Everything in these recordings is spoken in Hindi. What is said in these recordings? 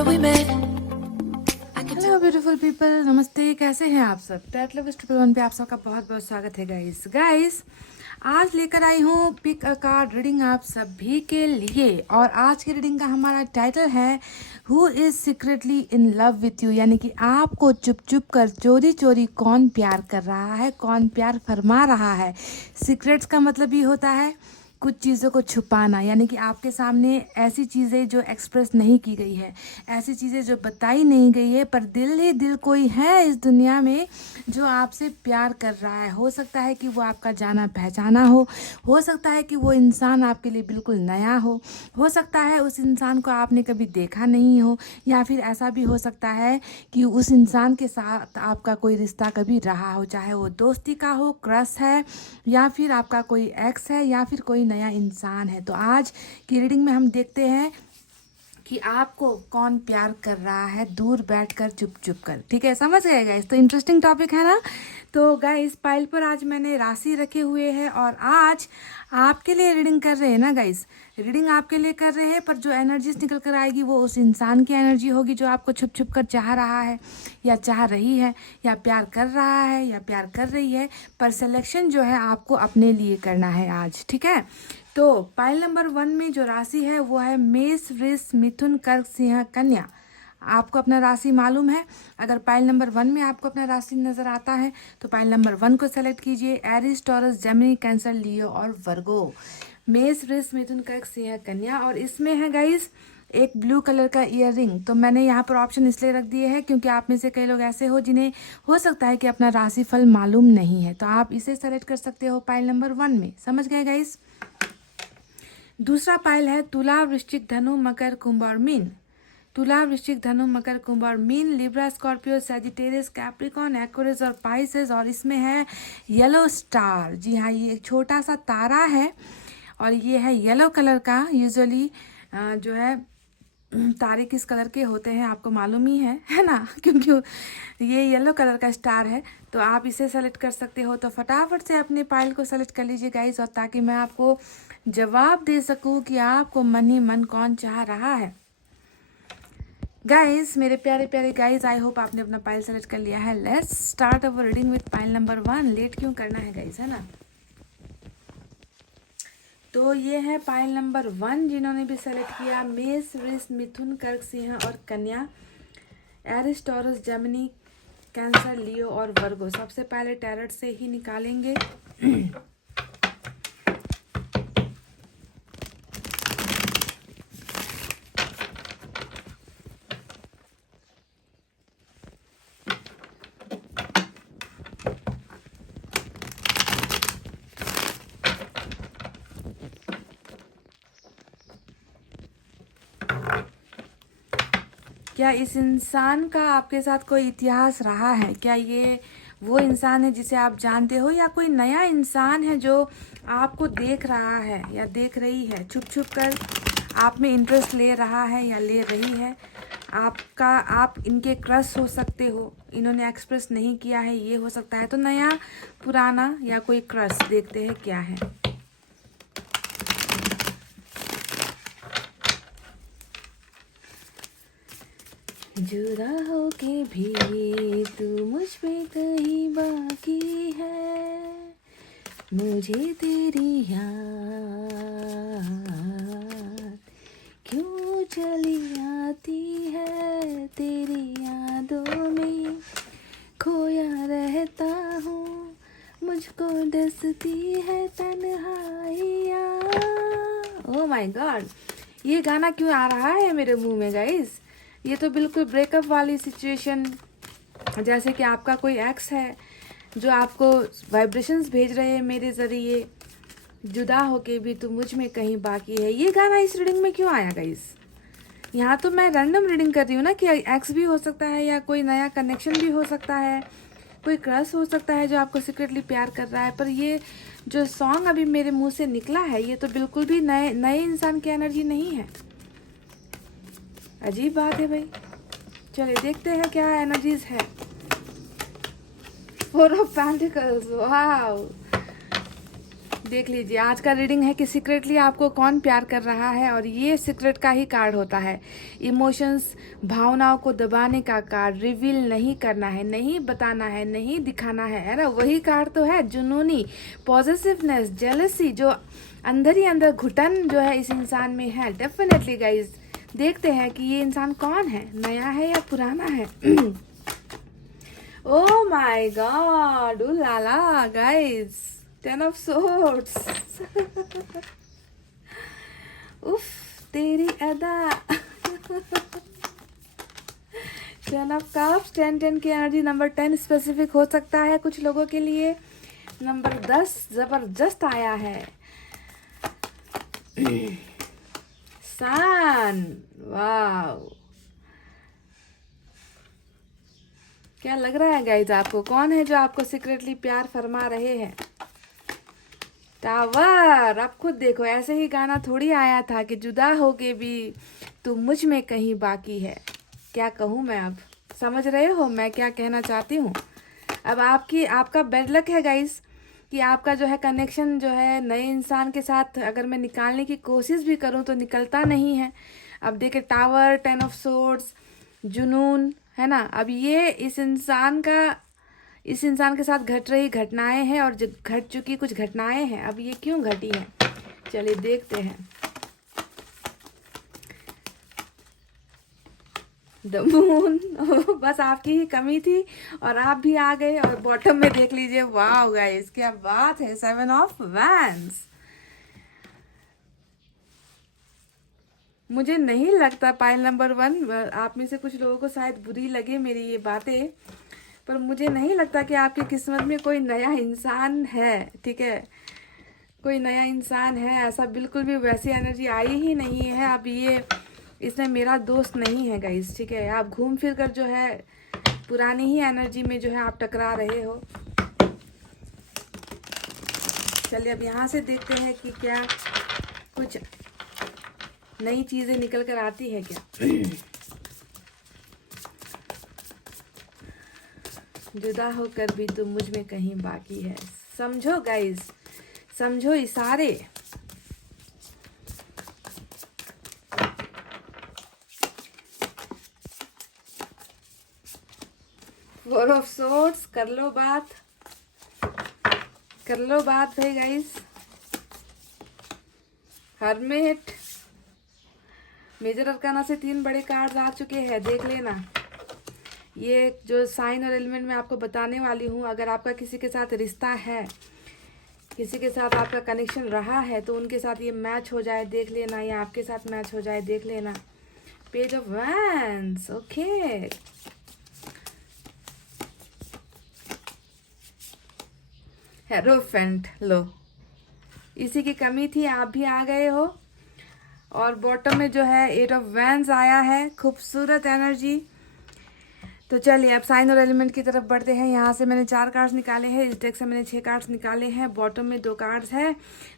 remember we met. Hello beautiful people, नमस्ते। कैसे हैं आप सब? टैट लव ट्रिपल वन पे आप सबका बहुत बहुत स्वागत है गाइस। आज लेकर आई हूँ पिक अ कार्ड रीडिंग आप सभी के लिए। और आज की रीडिंग का हमारा टाइटल है who is secretly in love with you, यानी कि आपको चुप चुप कर चोरी चोरी कौन प्यार कर रहा है, कौन प्यार फरमा रहा है। सीक्रेट्स का मतलब ये होता है कुछ चीज़ों को छुपाना, यानी कि आपके सामने ऐसी चीज़ें जो एक्सप्रेस नहीं की गई है, ऐसी चीज़ें जो बताई नहीं गई है, पर दिल ही दिल कोई है इस दुनिया में जो आपसे प्यार कर रहा है। हो सकता है कि वो आपका जाना पहचाना हो सकता है कि वो इंसान आपके लिए बिल्कुल नया हो सकता है उस इंसान को आपने कभी देखा नहीं हो, या फिर ऐसा भी हो सकता है कि उस इंसान के साथ आपका कोई रिश्ता कभी रहा हो, चाहे वो दोस्ती का हो, क्रश है, या फिर आपका कोई एक्स है, या फिर कोई नया इंसान है। तो आज की रीडिंग में हम देखते हैं कि आपको कौन प्यार कर रहा है दूर बैठकर चुप चुप कर। ठीक है, समझ गए गाइस? तो इंटरेस्टिंग टॉपिक है ना। तो गाइस पाइल पर आज मैंने राशि रखे हुए हैं और आज आपके लिए रीडिंग कर रहे हैं ना गाइस। रीडिंग आपके लिए कर रहे हैं, पर जो एनर्जीज निकल कर आएगी वो उस इंसान की एनर्जी होगी जो आपको छुप छुप कर चाह रहा है, या चाह रही है, या प्यार कर रहा है, या प्यार कर रही है। पर सिलेक्शन जो है आपको अपने लिए करना है आज। ठीक है, तो पाइल नंबर 1 में जो राशि है वो है मेष, वृष, मिथुन, कर्क, सिंह, कन्या। आपको अपना राशि मालूम है? अगर पाइल नंबर 1 में आपको अपना राशि नज़र आता है तो पाइल नंबर 1 को सेलेक्ट कीजिए। एरिस, टॉरस, जेमिनी, कैंसर, लियो और वर्गो। मेष, वृष, मिथुन, कर्क, सिंह, कन्या। और इसमें है गाइस एक ब्लू कलर का ईयर रिंग। तो मैंने यहाँ पर ऑप्शन इसलिए रख दिए हैं क्योंकि आप में से कई लोग ऐसे हो जिन्हें हो सकता है कि अपना राशिफल मालूम नहीं है, तो आप इसे सेलेक्ट कर सकते हो पाइल नंबर 1 में। समझ गए गाइस? दूसरा पाइल है तुला, वृश्चिक, धनु, मकर, कुंभ और मीन। तुला, वृश्चिक, धनु, मकर, कुंभ और mean, Libra, Scorpio, Sagittarius, Capricorn, Aquarius और पाइसेस। और इसमें है येलो स्टार। जी हाँ, ये एक छोटा सा तारा है और ये है येलो कलर का। यूजुअली जो है तारे किस कलर के होते हैं आपको मालूम ही है ना, क्योंकि ये येलो कलर का स्टार है। तो आप इसे सेलेक्ट कर सकते हो। तो फटाफट से अपने पाइल को सेलेक्ट कर लीजिए गाइस, और ताकि मैं आपको जवाब दे सकूं कि आपको मन ही मन कौन चाह रहा है। गाइस, मेरे प्यारे प्यारे गाइस, आई होप आपने अपना पाइल सेलेक्ट कर लिया है। Let's start our reading with pile number 1। Late क्यों करना है गाइस, है ना। तो ये है पाइल नंबर 1 जिन्होंने भी सेलेक्ट किया मेष, वृष, मिथुन, कर्क, सिंह और कन्या, एरिस, टॉरस, जेमिनी, कैंसर, लियो और वर्गो। सबसे पहले टैरट से ही निकालेंगे। क्या इस इंसान का आपके साथ कोई इतिहास रहा है? क्या ये वो इंसान है जिसे आप जानते हो, या कोई नया इंसान है जो आपको देख रहा है या देख रही है, छुप छुप कर आप में इंटरेस्ट ले रहा है या ले रही है? आप इनके क्रश हो सकते हो, इन्होंने एक्सप्रेस नहीं किया है, ये हो सकता है। तो नया, पुराना या कोई क्रश, देखते हैं क्या है। जुदा होके भी तू मुझ पे कहीं बाकी है, मुझे तेरी याद क्यों चली आती है, तेरी यादों में खोया रहता हूँ, मुझको डसती है तन्हाइयाँ। ओह माय गॉड, ये गाना क्यों आ रहा है मेरे मुंह में गाइस? ये तो बिल्कुल ब्रेकअप वाली सिचुएशन, जैसे कि आपका कोई एक्स है जो आपको वाइब्रेशंस भेज रहे हैं मेरे ज़रिए, जुदा होके भी तू मुझ में कहीं बाकी है। ये गाना इस रीडिंग में क्यों आया गाइस? यहाँ तो मैं रैंडम रीडिंग कर रही हूँ ना, कि एक्स भी हो सकता है, या कोई नया कनेक्शन भी हो सकता है, कोई क्रश हो सकता है जो आपको सीक्रेटली प्यार कर रहा है। पर ये जो सॉन्ग अभी मेरे मुंह से निकला है ये तो बिल्कुल भी नए इंसान की एनर्जी नहीं है। अजीब बात है भाई। चलिए देखते हैं क्या एनर्जीज है। 4 ऑफ पेंटिकल्स, वाओ। देख लीजिए, आज का रीडिंग है कि सीक्रेटली आपको कौन प्यार कर रहा है, और ये सीक्रेट का ही कार्ड होता है। इमोशंस, भावनाओं को दबाने का कार्ड, रिवील नहीं करना है, नहीं बताना है, नहीं दिखाना है ना। वही कार्ड तो है, जुनूनी, पॉजिटिवनेस, जेलसी, जो अंदर ही अंदर घुटन जो है इस इंसान में है। डेफिनेटली गाइज, देखते हैं कि ये इंसान कौन है, नया है या पुराना है। Oh my God, oh la गाइज, 10 ऑफ सोर्ड्स। उफ, तेरी अदा। 10 ऑफ कप्स, 10 की एनर्जी। नंबर 10 स्पेसिफिक हो सकता है कुछ लोगों के लिए। नंबर 10 जबरदस्त आया है। सन, वाव। क्या लग रहा है गाइज आपको, कौन है जो आपको सीक्रेटली प्यार फरमा रहे हैं? टावर। अब खुद देखो, ऐसे ही गाना थोड़ी आया था कि जुदा होके भी तू मुझ में कहीं बाकी है। क्या कहूँ मैं, अब समझ रहे हो मैं क्या कहना चाहती हूँ? अब आपका बेड लक है गाइस कि आपका जो है कनेक्शन जो है नए इंसान के साथ अगर मैं निकालने की कोशिश भी करूँ तो निकलता नहीं है। अब देखिए, टावर, 10 ऑफ सोर्ड्स, जुनून, है ना। अब ये इस इंसान के साथ घट रही घटनाएं हैं, और जो घट चुकी कुछ घटनाएं हैं। अब ये क्यों घटी हैं, चलिए देखते हैं। The moon. बस आपकी ही कमी थी और आप भी आ गए। और बॉटम में देख लीजिए, वाह गाइस क्या बात है, 7 ऑफ वैंड्स। मुझे नहीं लगता पाइल नंबर 1, आप में से कुछ लोगों को शायद बुरी लगे मेरी ये बातें, पर मुझे नहीं लगता कि आपकी किस्मत में कोई नया इंसान है। ठीक है, कोई नया इंसान है ऐसा बिल्कुल भी वैसी एनर्जी आई ही नहीं है। अब ये इसमें मेरा दोस्त नहीं है गाइस। ठीक है, आप घूम फिर कर जो है पुरानी ही एनर्जी में जो है आप टकरा रहे हो। चलिए अब यहाँ से देखते हैं कि क्या कुछ नई चीजें निकल कर आती है क्या। जुदा होकर भी तुम मुझ में कहीं बाकी है। समझो गाइस, समझो इशारे। फोर ऑफ सोर्ड्स, कर लो बात, कर लो बात भाई गाइस। हर्मिट, मेजर अरकाना से 3 बड़े कार्ड आ चुके हैं, देख लेना। ये जो साइन और एलिमेंट में आपको बताने वाली हूँ, अगर आपका किसी के साथ रिश्ता है, किसी के साथ आपका कनेक्शन रहा है, तो उनके साथ ये मैच हो जाए देख लेना, या आपके साथ मैच हो जाए देख लेना। Page of wands, okay. Hierophant, लो, इसी की कमी थी, आप भी आ गए हो। और बॉटम में जो है 8 ऑफ वैंड्स आया है, खूबसूरत एनर्जी। तो चलिए अब साइन और एलिमेंट की तरफ बढ़ते हैं। यहाँ से मैंने 4 कार्ड्स निकाले हैं, इस डेक से मैंने 6 कार्ड्स निकाले हैं, बॉटम में 2 कार्ड्स हैं।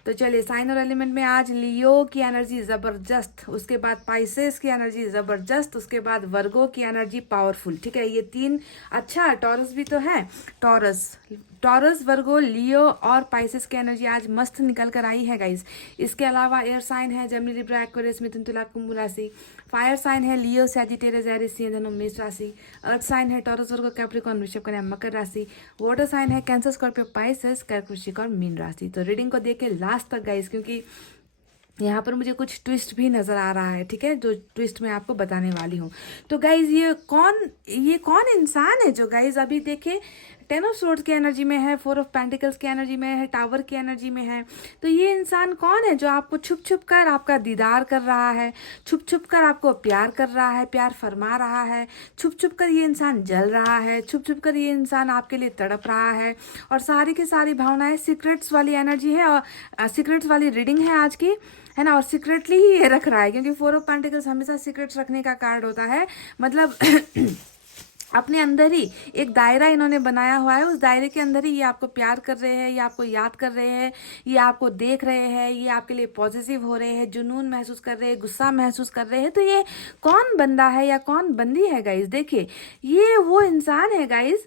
तो चलिए साइन और एलिमेंट में आज लियो की एनर्जी ज़बरदस्त, उसके बाद पाइसेस की एनर्जी ज़बरदस्त, उसके बाद वर्गो की एनर्जी पावरफुल। ठीक है, ये 3 अच्छा, टॉरस भी तो है। टॉरस, वर्गो, लियो और पाइसेस की एनर्जी आज मस्त निकल कर आई है गाइस। इसके अलावा एयर साइन है जेमिनी, लिब्रा, एक्वेरियस, मिथुन, तुला, कुंभ राशि। फायर साइन है लियो, सैजिटेरियस, एरिस, सिंह, धनु, मेष राशि। अर्थ साइन है टॉरस, वर्गो, कैप्रिकॉर्न, वृषभ, कन्या, मकर राशि। वाटर साइन है कैंसर, स्कॉर्पियो, पाइसेस, कर्क, वृश्चिक और मीन राशि। तो रीडिंग को देख के लास्ट तक गाइस, क्योंकि यहाँ पर मुझे कुछ ट्विस्ट भी नजर आ रहा है। ठीक है, जो ट्विस्ट मैं आपको बताने वाली हूँ। तो गाइज ये कौन इंसान है जो गाइज अभी देखे 10 ऑफ सोर्ड्स की एनर्जी में है, 4 ऑफ पेंटिकल्स की एनर्जी में है, टावर की एनर्जी में है। तो ये इंसान कौन है जो आपको छुप छुप कर आपका दीदार कर रहा है, छुप छुप कर आपको प्यार कर रहा है, प्यार फरमा रहा है, छुप छुप कर ये इंसान जल रहा है, छुप छुप कर ये इंसान आपके लिए तड़प रहा है। और सारी की सारी भावनाएं सीक्रेट्स वाली एनर्जी है, और सीक्रेट्स वाली रीडिंग है आज की, है ना। और सीक्रेटली ही ये रख रहा है, क्योंकि 4 ऑफ पेंटिकल्स हमेशा सीक्रेट्स रखने का कार्ड होता है। मतलब अपने अंदर ही एक दायरा इन्होंने बनाया हुआ है, उस दायरे के अंदर ही ये आपको प्यार कर रहे हैं, ये आपको याद कर रहे हैं, ये आपको देख रहे हैं, ये आपके लिए पॉजिटिव हो रहे हैं, जुनून महसूस कर रहे हैं, गुस्सा महसूस कर रहे हैं। तो ये कौन बंदा है या कौन बंदी है गाइस? देखिए, ये वो इंसान है गाइस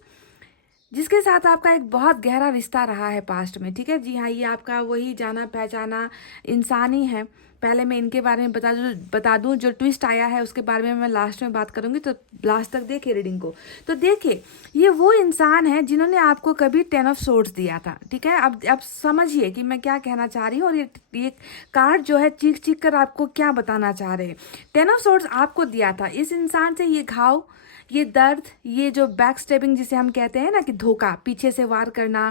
जिसके साथ आपका एक बहुत गहरा रिश्ता रहा है पास्ट में, ठीक है। जी हाँ, ये आपका वही जाना पहचाना इंसान ही है। पहले मैं इनके बारे में बता दूं, जो ट्विस्ट आया है उसके बारे में मैं लास्ट में बात करूंगी, तो लास्ट तक देखिए रीडिंग को। तो देखिए, ये वो इंसान है जिन्होंने आपको कभी 10 ऑफ सोर्ड्स दिया था, ठीक है। अब समझिए कि मैं क्या कहना चाह रही हूँ, और ये कार्ड जो है चीख चीख कर आपको क्या बताना चाह रहे हैं। 10 ऑफ सोर्ड्स आपको दिया था, इस इंसान से ये घाव, ये दर्द, ये जो बैक स्टेपिंग जिसे हम कहते हैं ना कि धोखा, पीछे से वार करना,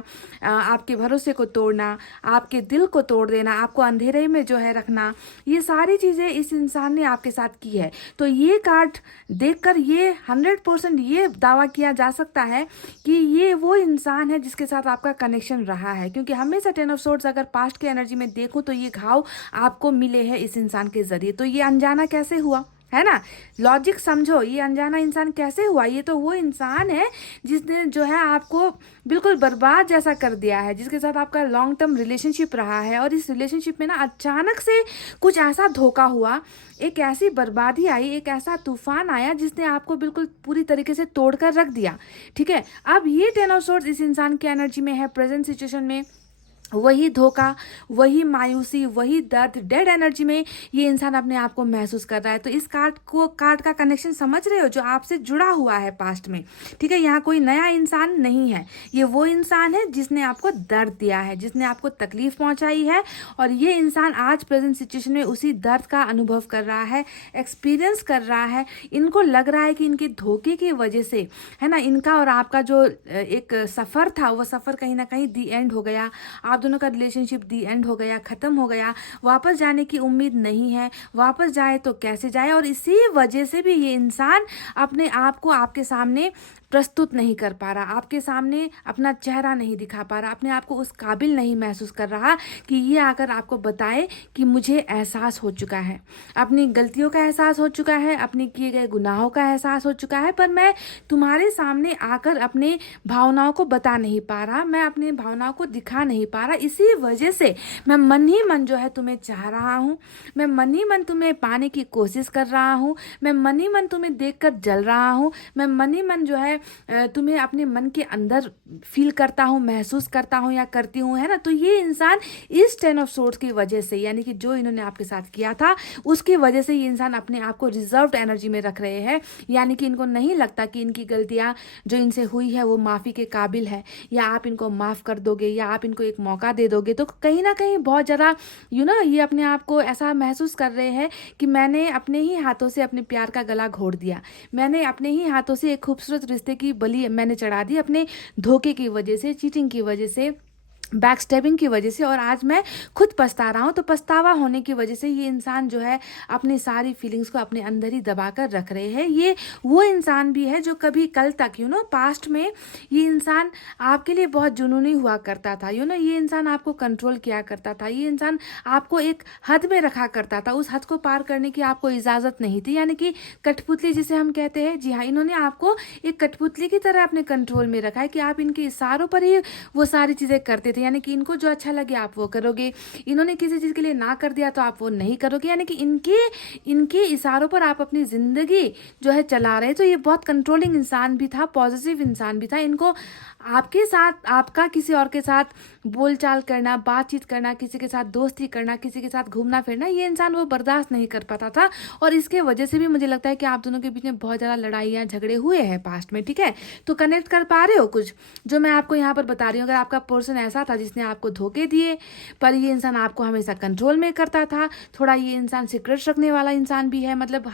आपके भरोसे को तोड़ना, आपके दिल को तोड़ देना, आपको अंधेरे में जो है रखना, ये सारी चीज़ें इस इंसान ने आपके साथ की है। तो ये कार्ड देखकर ये 100% ये दावा किया जा सकता है कि ये वो इंसान है जिसके साथ आपका कनेक्शन रहा है, क्योंकि हमेशा 10 ऑफ सोर्ड्स अगर पास्ट की एनर्जी में देखूं तो ये घाव आपको मिले हैं इस इंसान के जरिए। तो ये अनजाना कैसे हुआ, है ना। लॉजिक समझो, ये अनजाना इंसान कैसे हुआ। ये तो वो इंसान है जिसने जो है आपको बिल्कुल बर्बाद जैसा कर दिया है, जिसके साथ आपका लॉन्ग टर्म रिलेशनशिप रहा है, और इस रिलेशनशिप में ना अचानक से कुछ ऐसा धोखा हुआ, एक ऐसी बर्बादी आई, एक ऐसा तूफान आया जिसने आपको बिल्कुल पूरी तरीके से तोड़ कर रख दिया, ठीक है। अब ये 10 ऑफ सोर्ड्स इस इंसान की एनर्जी में है प्रेजेंट सिचुएशन में, वही धोखा, वही मायूसी, वही दर्द, डेड एनर्जी में ये इंसान अपने आप को महसूस कर रहा है। तो इस कार्ड का कनेक्शन समझ रहे हो, जो आपसे जुड़ा हुआ है पास्ट में, ठीक है। यहाँ कोई नया इंसान नहीं है, ये वो इंसान है जिसने आपको दर्द दिया है, जिसने आपको तकलीफ पहुंचाई है, और ये इंसान आज प्रेजेंट सिचुएशन में उसी दर्द का अनुभव कर रहा है, एक्सपीरियंस कर रहा है। इनको लग रहा है कि इनके धोखे की वजह से, है ना, इनका और आपका जो एक सफ़र था, वो सफ़र कहीं ना कहीं दी एंड हो गया, आप दोनों का रिलेशनशिप दी एंड हो गया, खत्म हो गया, वापस जाने की उम्मीद नहीं है, वापस जाए तो कैसे जाए। और इसी वजह से भी ये इंसान अपने आप को आपके सामने प्रस्तुत नहीं कर पा रहा, आपके सामने अपना चेहरा नहीं दिखा पा रहा, अपने आप को उस काबिल नहीं महसूस कर रहा कि ये आकर आपको बताए कि मुझे एहसास हो चुका है, अपनी गलतियों का एहसास हो चुका है, अपने किए गए गुनाहों का एहसास हो चुका है, पर मैं तुम्हारे सामने आकर अपने भावनाओं को बता नहीं पा रहा, मैं अपनी भावनाओं को दिखा नहीं पा रहा। इसी वजह से मैं मन ही मन जो है तुम्हें चाह रहा हूँ, मैं मन ही मन तुम्हें पाने की कोशिश कर रहा हूँ, मैं मन ही मन तुम्हें देखकर जल रहा हूँ, मैं मन ही मन जो है तुम्हें अपने मन के अंदर फील करता हूँ, महसूस करता हूँ या करती हूँ, है ना। तो ये इंसान इस 10 ऑफ सोर्ड्स की वजह से, यानी कि जो इन्होंने आपके साथ किया था उसकी वजह से ये इंसान अपने आप को रिजर्व्ड एनर्जी में रख रहे हैं, यानी कि इनको नहीं लगता कि इनकी गलतियाँ जो इनसे हुई है वो माफ़ी के काबिल है, या आप इनको माफ़ कर दोगे, या आप इनको एक मौका दे दोगे। तो कहीं ना कहीं बहुत ज़्यादा ये अपने आप को ऐसा महसूस कर रहे हैं कि मैंने अपने ही हाथों से अपने प्यार का गला घोट दिया, मैंने अपने ही हाथों से एक खूबसूरत रिश्ते की बलि मैंने चढ़ा दी, अपने धोखे की वजह से, चीटिंग की वजह से, बैक स्टेपिंग की वजह से, और आज मैं खुद पछता रहा हूँ। तो पछतावा होने की वजह से ये इंसान जो है अपनी सारी फीलिंग्स को अपने अंदर ही दबा कर रख रहे हैं। ये वो इंसान भी है जो कभी कल तक पास्ट में ये इंसान आपके लिए बहुत जुनूनी हुआ करता था, ये इंसान आपको कंट्रोल किया करता था, ये इंसान आपको एक हद में रखा करता था, उस हद को पार करने की आपको इजाज़त नहीं थी, यानी कि कठपुतली जिसे हम कहते हैं। जी हाँ, इन्होंने आपको एक कठपुतली की तरह अपने कंट्रोल में रखा है कि आप इनके इशारों पर ही वो सारी चीज़ें करते थे, यानी कि इनको जो अच्छा लगे आप वो करोगे, इन्होंने किसी चीज़ के लिए ना कर दिया तो आप वो नहीं करोगे, यानी कि इनके इशारों पर आप अपनी ज़िंदगी जो है चला रहे। तो ये बहुत कंट्रोलिंग इंसान भी था, पॉजिटिव इंसान भी था। इनको आपके साथ, आपका किसी और के साथ बोलचाल करना, बातचीत करना, किसी के साथ दोस्ती करना, किसी के साथ घूमना फिरना, ये इंसान वो बर्दाश्त नहीं कर पाता था, और इसके वजह से भी मुझे लगता है कि आप दोनों के बीच में बहुत ज़्यादा लड़ाइयाँ झगड़े हुए हैं पास्ट में, ठीक है। तो कनेक्ट कर पा रहे हो कुछ जो मैं आपको यहाँ पर बता रही हूँ। अगर आपका पर्सन ऐसा था जिसने आपको धोखे दिए, पर ये इंसान आपको हमेशा कंट्रोल में करता था, थोड़ा ये इंसान सीक्रेट्स रखने वाला इंसान भी है, मतलब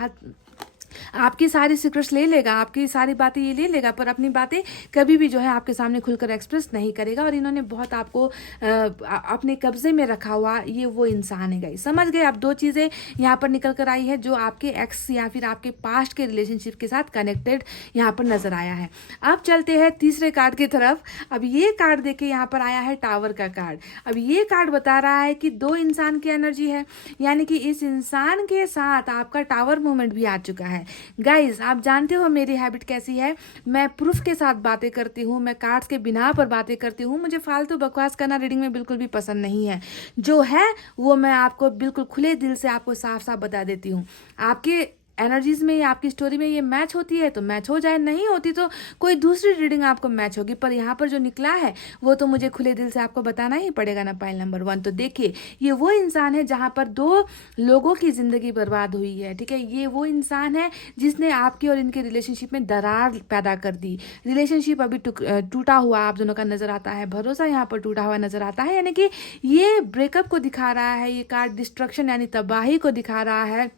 आपकी सारी सीक्रेट्स ले लेगा, आपकी सारी बातें ये ले लेगा, पर अपनी बातें कभी भी जो है आपके सामने खुलकर एक्सप्रेस नहीं करेगा। और इन्होंने बहुत आपको अपने कब्जे में रखा हुआ ये वो इंसान है। गाइस समझ गए? अब दो चीज़ें यहाँ पर निकल कर आई है जो आपके एक्स या फिर आपके पास्ट के रिलेशनशिप के साथ कनेक्टेड यहाँ पर नजर आया है। अब चलते हैं तीसरे कार्ड की तरफ। अब ये कार्ड देखे, यहाँ पर आया है टावर का कार्ड। अब ये कार्ड बता रहा है कि दो इंसान की एनर्जी है, यानी कि इस इंसान के साथ आपका टावर मूवमेंट भी आ चुका है। गाइज आप जानते हो मेरी हैबिट कैसी है, मैं प्रूफ के साथ बातें करती हूँ, मैं कार्ड्स के बिना पर बातें करती हूँ। मुझे फालतू बकवास करना रीडिंग में बिल्कुल भी पसंद नहीं है। जो है वो मैं आपको बिल्कुल खुले दिल से आपको साफ साफ बता देती हूँ। आपके एनर्जीज में, आपकी स्टोरी में ये मैच होती है तो मैच हो जाए, नहीं होती तो कोई दूसरी रीडिंग आपको मैच होगी। पर यहाँ पर जो निकला है वो तो मुझे खुले दिल से आपको बताना ही पड़ेगा ना। पाइल नंबर 1, तो देखिए ये वो इंसान है जहाँ पर 2 लोगों की जिंदगी बर्बाद हुई है, ठीक है। ये वो इंसान है जिसने आपकी और इनके रिलेशनशिप में दरार पैदा कर दी। रिलेशनशिप अभी टूटा हुआ आप दोनों का नजर आता है, भरोसा यहाँ पर टूटा हुआ नजर आता है, यानी कि ये ब्रेकअप को दिखा रहा है। ये कार्ड डिस्ट्रक्शन यानी तबाही को दिखा रहा है।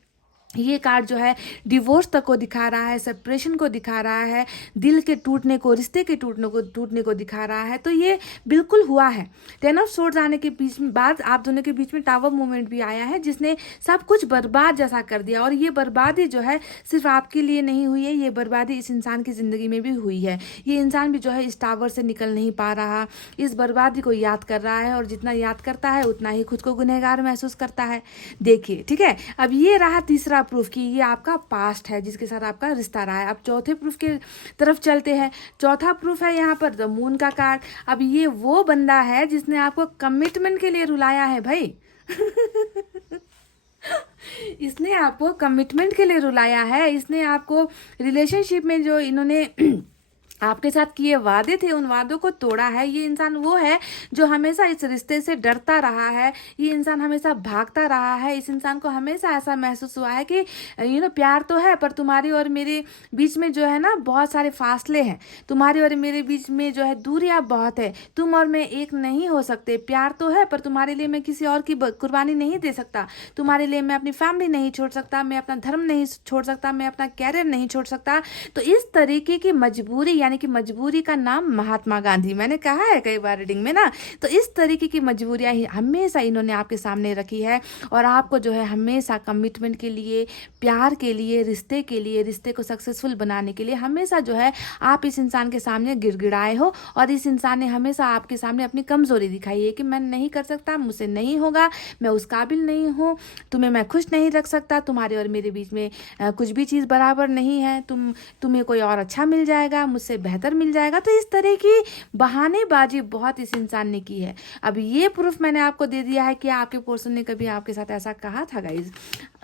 ये कार्ड जो है डिवोर्स तक को दिखा रहा है, सेपरेशन को दिखा रहा है, दिल के टूटने को, रिश्ते के टूटने को दिखा रहा है। तो ये बिल्कुल हुआ है। 10 ऑफ सोर्ड्स आने के बीच में बाद आप दोनों के बीच में टावर मूवमेंट भी आया है जिसने सब कुछ बर्बाद जैसा कर दिया। और ये बर्बादी जो है सिर्फ आपके लिए नहीं हुई है, ये बर्बादी इस इंसान की जिंदगी में भी हुई है। ये इंसान भी जो है इस टावर से निकल नहीं पा रहा, इस बर्बादी को याद कर रहा है, और जितना याद करता है उतना ही खुद को गुनहगार महसूस करता है। देखिए, ठीक है। अब ये रहा तीसरा प्रूफ कि ये आपका पास्ट है जिसके साथ आपका रिश्ता रहा है। अब चौथे प्रूफ के तरफ चलते हैं। चौथा प्रूफ है यहाँ पर द मून का कार्ड। अब ये वो बंदा है जिसने आपको कमिटमेंट के लिए रुलाया है भाई। इसने आपको कमिटमेंट के लिए रुलाया है। इसने आपको रिलेशनशिप में जो इन्होंने आपके साथ किए वादे थे उन वादों को तोड़ा है। ये इंसान वो है जो हमेशा इस रिश्ते से डरता रहा है। ये इंसान हमेशा भागता रहा है। इस इंसान को हमेशा ऐसा महसूस हुआ है कि प्यार तो है पर तुम्हारी और मेरे बीच में जो है ना बहुत सारे फासले हैं, तुम्हारी और मेरे बीच में जो है दूरियां बहुत है, तुम और मैं एक नहीं हो सकते। प्यार तो है पर तुम्हारे लिए मैं किसी और की कुर्बानी नहीं दे सकता, तुम्हारे लिए मैं अपनी फैमिली नहीं छोड़ सकता, मैं अपना धर्म नहीं छोड़ सकता, मैं अपना कैरियर नहीं छोड़ सकता। तो इस तरीके की मजबूरी, यानी कि मजबूरी का नाम महात्मा गांधी, मैंने कहा है कई बार रीडिंग में ना। तो इस तरीके की मजबूरियां ही हमेशा इन्होंने आपके सामने रखी है और आपको जो है हमेशा कमिटमेंट के लिए, प्यार के लिए, रिश्ते के लिए, रिश्ते को सक्सेसफुल बनाने के लिए हमेशा जो है आप इस इंसान के सामने गिड़गिड़ाए हो। और इस इंसान ने हमेशा आपके सामने अपनी कमजोरी दिखाई है कि मैं नहीं कर सकता, मुझसे नहीं होगा, मैं उस काबिल नहीं हूँ, तुम्हें मैं खुश नहीं रख सकता, तुम्हारे और मेरे बीच में कुछ भी चीज़ बराबर नहीं है, तुम्हें कोई और अच्छा मिल जाएगा, मुझसे बेहतर मिल जाएगा। तो इस तरह की बहानेबाजी बहुत इस इंसान ने की है। अब ये प्रूफ मैंने आपको दे दिया है कि आपके पर्सन ने कभी आपके साथ ऐसा कहा था गाइज।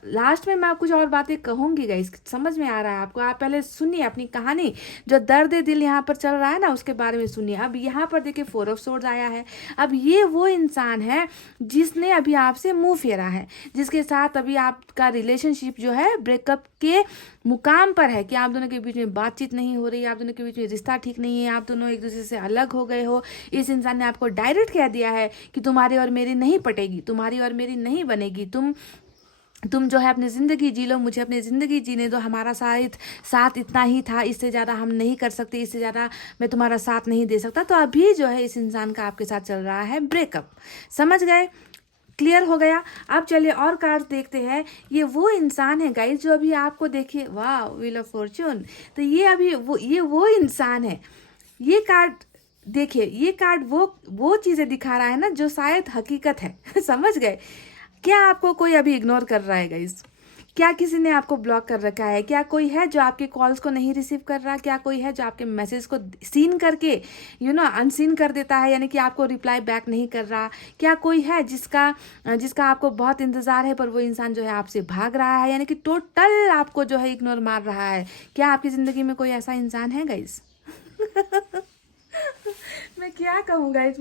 लास्ट में मैं कुछ और बातें कहूंगी गाइस, समझ में आ रहा है आपको? आप पहले सुनिए अपनी कहानी, जो दर्द दिल यहाँ पर चल रहा है ना उसके बारे में सुनिए। अब यहाँ पर देखिए 4 ऑफ सोर्ड्स आया है। अब ये वो इंसान है जिसने अभी आपसे मुंह फेरा है, जिसके साथ अभी आपका रिलेशनशिप जो है ब्रेकअप के मुकाम पर है कि आप दोनों के बीच में बातचीत नहीं हो रही, आप दोनों के बीच में रिश्ता ठीक नहीं है, आप दोनों एक दूसरे से अलग हो गए हो। इस इंसान ने आपको डायरेक्ट कह दिया है कि तुम्हारी और मेरी नहीं पटेगी, तुम्हारी और मेरी नहीं बनेगी, तुम जो है अपनी ज़िंदगी जी लो, मुझे अपनी ज़िंदगी जीने दो, हमारा साथ इतना ही था, इससे ज़्यादा हम नहीं कर सकते, इससे ज़्यादा मैं तुम्हारा साथ नहीं दे सकता। तो अभी जो है इस इंसान का आपके साथ चल रहा है ब्रेकअप। समझ गए? क्लियर हो गया? अब चलिए और कार्ड देखते हैं। ये वो इंसान है गाइस जो अभी आपको, देखिए वाह, व्हील ऑफ फॉर्च्यून। तो ये वो इंसान है। ये कार्ड देखिए, ये कार्ड वो चीज़ें दिखा रहा है ना जो शायद हकीकत है। समझ गए? क्या आपको कोई अभी इग्नोर कर रहा है गाइस? क्या किसी ने आपको ब्लॉक कर रखा है? क्या कोई है जो आपके कॉल्स को नहीं रिसीव कर रहा? क्या कोई है जो आपके मैसेज को सीन करके अनसीन कर देता है, यानी कि आपको रिप्लाई बैक नहीं कर रहा? क्या कोई है जिसका आपको बहुत इंतजार है पर वो इंसान जो है आपसे भाग रहा है, यानी कि टोटल आपको जो है इग्नोर मार रहा है? क्या आपकी ज़िंदगी में कोई ऐसा इंसान है गाइस? मैं क्या कहूँ गाइस,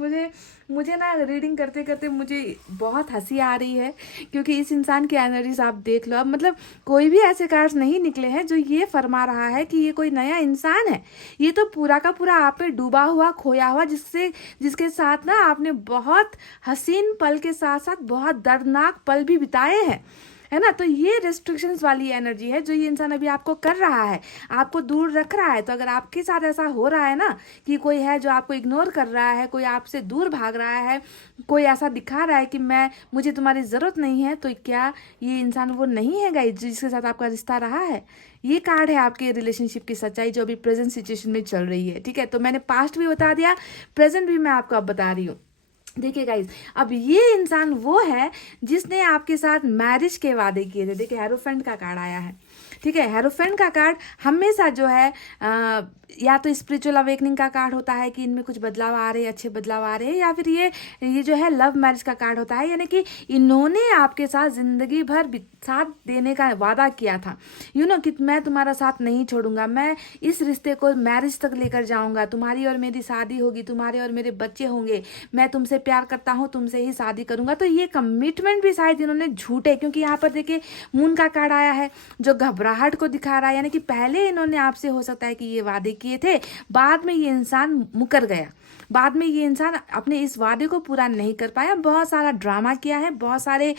मुझे ना रीडिंग करते करते मुझे बहुत हंसी आ रही है, क्योंकि इस इंसान की एनर्जीज आप देख लो। अब मतलब कोई भी ऐसे कार्ड्स नहीं निकले हैं जो ये फरमा रहा है कि ये कोई नया इंसान है। ये तो पूरा का पूरा आप पे डूबा हुआ, खोया हुआ, जिसके साथ ना आपने बहुत हसीन पल के साथ साथ बहुत दर्दनाक पल भी बिताए हैं, है ना? तो ये रेस्ट्रिक्शंस वाली एनर्जी है जो ये इंसान अभी आपको कर रहा है, आपको दूर रख रहा है। तो अगर आपके साथ ऐसा हो रहा है ना कि कोई है जो आपको इग्नोर कर रहा है, कोई आपसे दूर भाग रहा है, कोई ऐसा दिखा रहा है कि मुझे तुम्हारी ज़रूरत नहीं है, तो क्या ये इंसान वो नहीं है गाइस जिसके साथ आपका रिश्ता रहा है? ये कार्ड है आपके रिलेशनशिप की सच्चाई जो अभी प्रेजेंट सिचुएशन में चल रही है। ठीक है, तो मैंने पास्ट भी बता दिया, प्रेजेंट भी मैं आपको अब बता रही हूँ। देखिए गाइज, अब ये इंसान वो है जिसने आपके साथ मैरिज के वादे किए थे। देखिए हेरोफेंट का कार्ड आया है। ठीक है। हेरोफेंट का कार्ड हमेशा जो है या तो स्पिरिचुअल अवेकनिंग का कार्ड होता है कि इनमें कुछ बदलाव आ रहे हैं, अच्छे बदलाव आ रहे हैं, या फिर ये जो है लव मैरिज का कार्ड होता है, यानी कि इन्होंने आपके साथ जिंदगी भर साथ देने का वादा किया था, कि मैं तुम्हारा साथ नहीं छोड़ूंगा, मैं इस रिश्ते को मैरिज तक लेकर जाऊंगा, तुम्हारी और मेरी शादी होगी, तुम्हारे और मेरे बच्चे होंगे, मैं तुमसे प्यार करता हूँ, तुमसे ही शादी करूंगा। तो ये कमिटमेंट भी शायद इन्होंने झूठे, क्योंकि यहाँ पर देखिए मून का कार्ड आया है जो घबराहट को दिखा रहा है, यानी कि पहले इन्होंने आपसे हो सकता है कि ये वादे किए थे, बाद में ये इंसान मुकर गया, बाद में ये इंसान अपने इस वादे को पूरा नहीं कर पाया, बहुत सारा ड्रामा किया है, बहुत सारे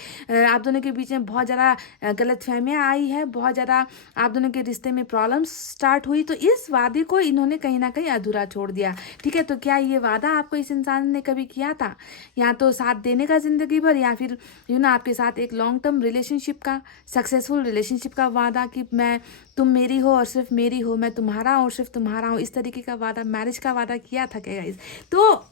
आप दोनों के बीच में बहुत ज़्यादा गलतफहमियां आई है, बहुत ज़्यादा आप दोनों के रिश्ते में प्रॉब्लम्स स्टार्ट हुई, तो इस वादे को इन्होंने कहीं ना कहीं अधूरा छोड़ दिया। ठीक है, तो क्या ये वादा आपको इस इंसान ने कभी किया था, या तो साथ देने का ज़िंदगी भर, या फिर आपके साथ एक लॉन्ग टर्म रिलेशनशिप का, सक्सेसफुल रिलेशनशिप का वादा कि तुम मेरी हो और सिर्फ मेरी हो, मैं तुम्हारा और सिर्फ तुम्हारा हूँ, इस तरीके का वादा, मैरिज का वादा किया था क्या गाइस? तो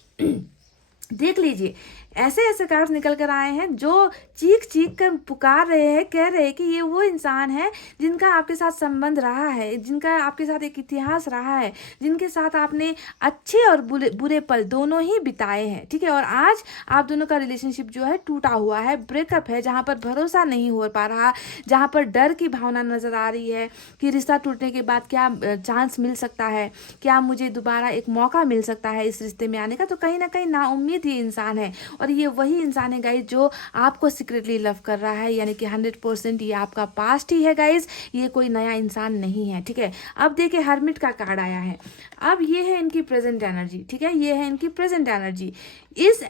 देख लीजिए, ऐसे ऐसे कार्ड्स निकल कर आए हैं जो चीख चीख कर पुकार रहे हैं, कह रहे हैं कि ये वो इंसान है जिनका आपके साथ संबंध रहा है, जिनका आपके साथ एक इतिहास रहा है, जिनके साथ आपने अच्छे और बुरे पल दोनों ही बिताए हैं। ठीक है, और आज आप दोनों का रिलेशनशिप जो है टूटा हुआ है, ब्रेकअप है, जहाँ पर भरोसा नहीं हो पा रहा, जहाँ पर डर की भावना नजर आ रही है कि रिश्ता टूटने के बाद क्या चांस मिल सकता है, क्या मुझे दोबारा एक मौका मिल सकता है इस रिश्ते में आने का। तो कहीं ना कहीं नाउम्मीद ये इंसान है, और ये वही इंसान है गाइज जो आपको सीक्रेटली लव कर रहा है, यानी कि 100% ये आपका पास्ट ही है गाइज, ये कोई नया इंसान नहीं है। ठीक है, अब देखिए हर्मिट का कार्ड आया है, अब ये है इनकी प्रेजेंट एनर्जी। ठीक है, ये है इनकी प्रेजेंट एनर्जी। इस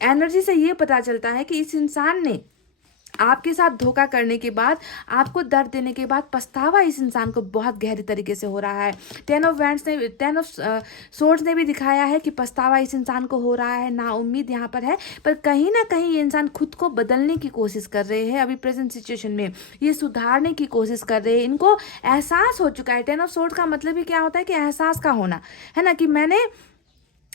एनर्जी से ये पता चलता है कि इस इंसान ने आपके साथ धोखा करने के बाद, आपको दर्द देने के बाद पछतावा इस इंसान को बहुत गहरी तरीके से हो रहा है। 10 ऑफ सोर्ड्स ने भी दिखाया है कि पछतावा इस इंसान को हो रहा है, नाउम्मीद यहाँ पर है, पर कहीं ना कहीं ये इंसान खुद को बदलने की कोशिश कर रहे हैं। अभी प्रेजेंट सिचुएशन में ये सुधारने की कोशिश कर रहे हैं, इनको एहसास हो चुका है। 10 ऑफ सोर्ड्स का मतलब ही क्या होता है कि एहसास का होना है ना, कि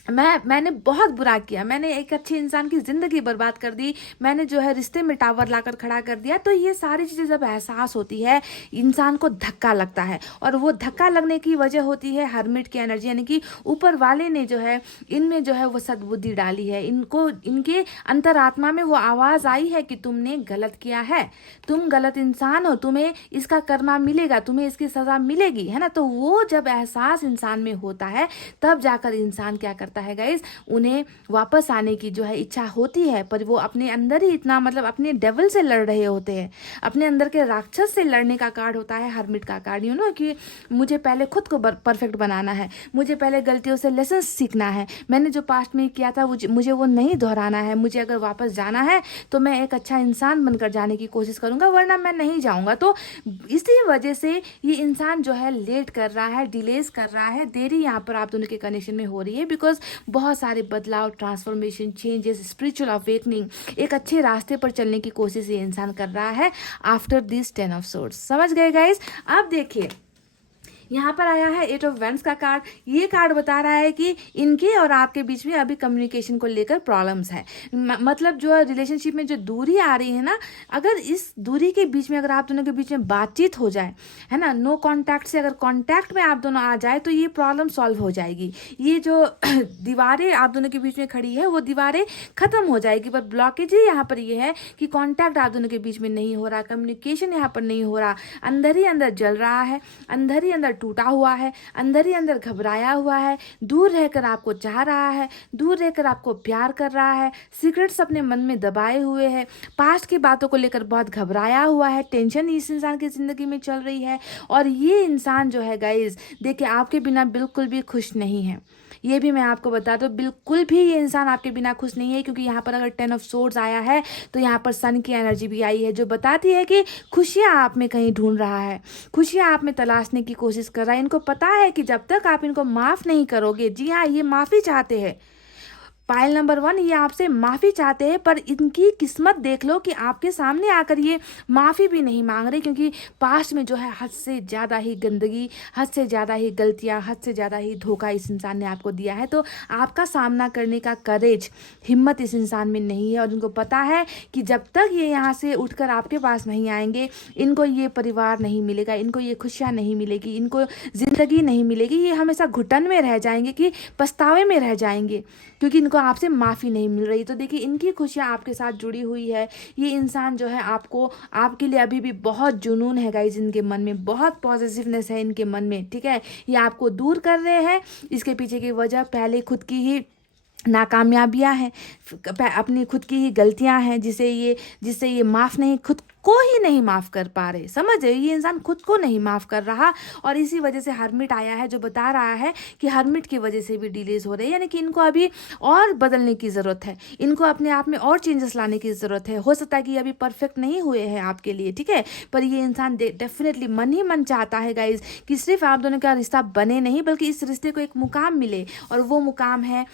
मैंने बहुत बुरा किया, मैंने एक अच्छे इंसान की ज़िंदगी बर्बाद कर दी, मैंने जो है रिश्ते में टावर लाकर खड़ा कर दिया। तो ये सारी चीज़ें जब एहसास होती है, इंसान को धक्का लगता है, और वो धक्का लगने की वजह होती है हर्मिट की एनर्जी, यानी कि ऊपर वाले ने जो है इनमें जो है वो सद्बुद्धि डाली है, इनको इनके अंतरात्मा में वो आवाज़ आई है कि तुमने गलत किया है, तुम गलत इंसान हो, तुम्हें इसका कर्मा मिलेगा, तुम्हें इसकी सज़ा मिलेगी, है ना। तो वो जब एहसास इंसान में होता है, तब जाकर इंसान क्या करता है गाइस, उन्हें वापस आने की जो है इच्छा होती है, पर वो अपने अंदर ही इतना, मतलब अपने डेविल से लड़ रहे होते हैं, अपने अंदर के राक्षस से लड़ने का कार्ड होता है हर्मिट का कार्ड। कि मुझे पहले खुद को परफेक्ट बनाना है, मुझे पहले गलतियों से लेसन सीखना है, मैंने जो पास्ट में किया था मुझे वो नहीं दोहराना है, मुझे अगर वापस जाना है तो मैं एक अच्छा इंसान बनकर जाने की कोशिश करूंगा, वरना मैं नहीं जाऊंगा। तो इसी वजह से ये इंसान जो है लेट कर रहा है, डिलेज कर रहा है, देरी यहाँ पर आप दोनों के कनेक्शन में हो रही है, बिकॉज बहुत सारे बदलाव, ट्रांसफॉर्मेशन, चेंजेस, स्पिरिचुअल अवेकनिंग, एक अच्छे रास्ते पर चलने की कोशिश ये इंसान कर रहा है आफ्टर दिस 10 ऑफ सोर्ड्स। समझ गए गाइस? अब देखिए यहाँ पर आया है 8 ऑफ वैंड्स का कार्ड। ये कार्ड बता रहा है कि इनके और आपके बीच में अभी कम्युनिकेशन को लेकर प्रॉब्लम्स है, मतलब जो रिलेशनशिप में जो दूरी आ रही है ना, अगर इस दूरी के बीच में अगर आप दोनों के बीच में बातचीत हो जाए, है ना, नो कॉन्टैक्ट से अगर कॉन्टैक्ट में आप दोनों आ जाए, तो ये प्रॉब्लम सॉल्व हो जाएगी। ये जो दीवारें आप दोनों के बीच में खड़ी है, वो दीवारें खत्म हो जाएगी, पर ब्लॉकेज ही यहाँ पर ये है कि कॉन्टैक्ट आप दोनों के बीच में नहीं हो रहा, कम्युनिकेशन यहाँ पर नहीं हो रहा, अंदर ही अंदर जल रहा है, अंदर ही अंदर टूटा हुआ है, अंदर ही अंदर घबराया हुआ है, दूर रहकर आपको चाह रहा है, दूर रहकर आपको प्यार कर रहा है, सीक्रेट्स अपने मन में दबाए हुए है, पास्ट की बातों को लेकर बहुत घबराया हुआ है, टेंशन इस इंसान की जिंदगी में चल रही है। और ये इंसान जो है गाइज, देखिए आपके बिना बिल्कुल भी खुश नहीं है, ये भी मैं आपको बता दूं, बिल्कुल भी ये इंसान आपके बिना खुश नहीं है, क्योंकि यहाँ पर अगर 10 ऑफ सोर्ड्स आया है तो यहाँ पर सन की एनर्जी भी आई है, जो बताती है कि खुशियाँ आप में कहीं ढूंढ रहा है, खुशियाँ आप में तलाशने की कोशिश कर रहा है। इनको पता है कि जब तक आप इनको माफ़ नहीं करोगे, जी हाँ, ये माफ़ी चाहते हैं, पाइल नंबर 1, ये आपसे माफ़ी चाहते हैं, पर इनकी किस्मत देख लो कि आपके सामने आकर ये माफ़ी भी नहीं मांग रहे, क्योंकि पास्ट में जो है हद से ज़्यादा ही गंदगी, हद से ज़्यादा ही गलतियाँ, हद से ज़्यादा ही धोखा इस इंसान ने आपको दिया है। तो आपका सामना करने का करेज, हिम्मत इस इंसान में नहीं है, और उनको पता है कि जब तक ये यहाँ से उठकर आपके पास नहीं आएंगे, इनको ये परिवार नहीं मिलेगा, इनको ये खुशियाँ नहीं मिलेगी, इनको ज़िंदगी नहीं मिलेगी, ये हमेशा घुटन में रह जाएंगे, कि पछतावे में रह जाएंगे, क्योंकि इनको आपसे माफ़ी नहीं मिल रही। तो देखिए, इनकी खुशियाँ आपके साथ जुड़ी हुई है। ये इंसान जो है आपको, आपके लिए अभी भी बहुत जुनून है गाइस, इनके मन में बहुत पॉजिटिवनेस है इनके मन में, ठीक है। ये आपको दूर कर रहे हैं, इसके पीछे की वजह पहले खुद की ही नाकामयाबियाँ हैं, अपनी खुद की ही गलतियां हैं, जिससे ये माफ़ नहीं, खुद को ही नहीं माफ़ कर पा रहे। समझ रहे, ये इंसान खुद को नहीं माफ़ कर रहा, और इसी वजह से हर्मिट आया है, जो बता रहा है कि हर्मिट की वजह से भी डिलेज हो रहे हैं, यानी कि इनको अभी और बदलने की ज़रूरत है, इनको अपने आप में और चेंजेस लाने की ज़रूरत है। हो सकता है कि ये अभी परफेक्ट नहीं हुए हैं आपके लिए, ठीक है, पर ये इंसान डेफिनेटली मन ही मन चाहता है गाइज कि सिर्फ आप दोनों का रिश्ता बने नहीं, बल्कि इस रिश्ते को एक मुकाम मिले, और वो मुकाम है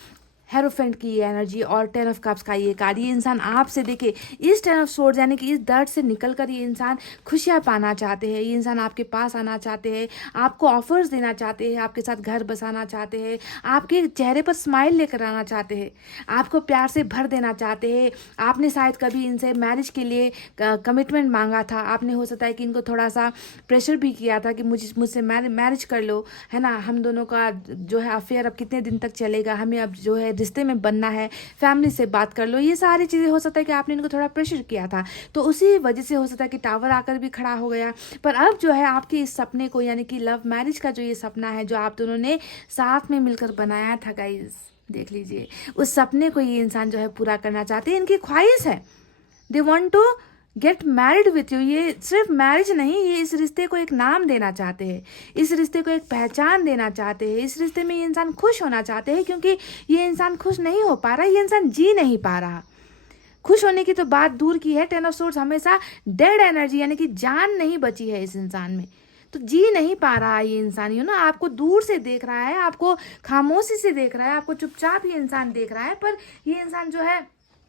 हेरोफेंट की ये एनर्जी और 10 ऑफ कप्स का ये कार्ड। ये इंसान आपसे, देखिए, इस 10 ऑफ सोर्ड्स यानी कि इस दर्द से निकल कर ये इंसान खुशियाँ पाना चाहते हैं। ये इंसान आपके पास आना चाहते हैं, आपको ऑफर्स देना चाहते हैं, आपके साथ घर बसाना चाहते हैं, आपके चेहरे पर स्माइल लेकर आना चाहते हैं, आपको प्यार से भर देना चाहते हैं। आपने शायद कभी इनसे मैरिज के लिए कमिटमेंट मांगा था, आपने, हो सकता है कि इनको थोड़ा सा प्रेशर भी किया था कि मुझसे मैरिज कर लो, है ना, हम दोनों का जो है अफेयर अब कितने दिन तक चलेगा, हमें अब जो है रिश्ते में बनना है, फैमिली से बात कर लो। ये सारी चीज़ें हो सकता है कि आपने इनको थोड़ा प्रेशर किया था, तो उसी वजह से हो सकता है कि टावर आकर भी खड़ा हो गया। पर अब जो है आपके इस सपने को, यानी कि लव मैरिज का जो ये सपना है, जो आप दोनों ने साथ में मिलकर बनाया था गाइस, देख लीजिए, उस सपने को ये इंसान जो है पूरा करना चाहते हैं। इनकी ख्वाहिश है, they want to get married with you. ये सिर्फ मैरिज नहीं, ये इस रिश्ते को एक नाम देना चाहते हैं, इस रिश्ते को एक पहचान देना चाहते हैं, इस रिश्ते में ये इंसान खुश होना चाहते हैं, क्योंकि ये इंसान खुश नहीं हो पा रहा, ये इंसान जी नहीं पा रहा। खुश होने की तो बात दूर की है, 10 ऑफ सोर्ड्स हमेशा डेड एनर्जी, यानी कि जान नहीं बची है इस इंसान में, तो जी नहीं पा रहा है ये इंसान। यू नो, आपको दूर से देख रहा है, आपको खामोशी से देख रहा है, आपको चुपचाप ही इंसान देख रहा है, पर ये इंसान जो है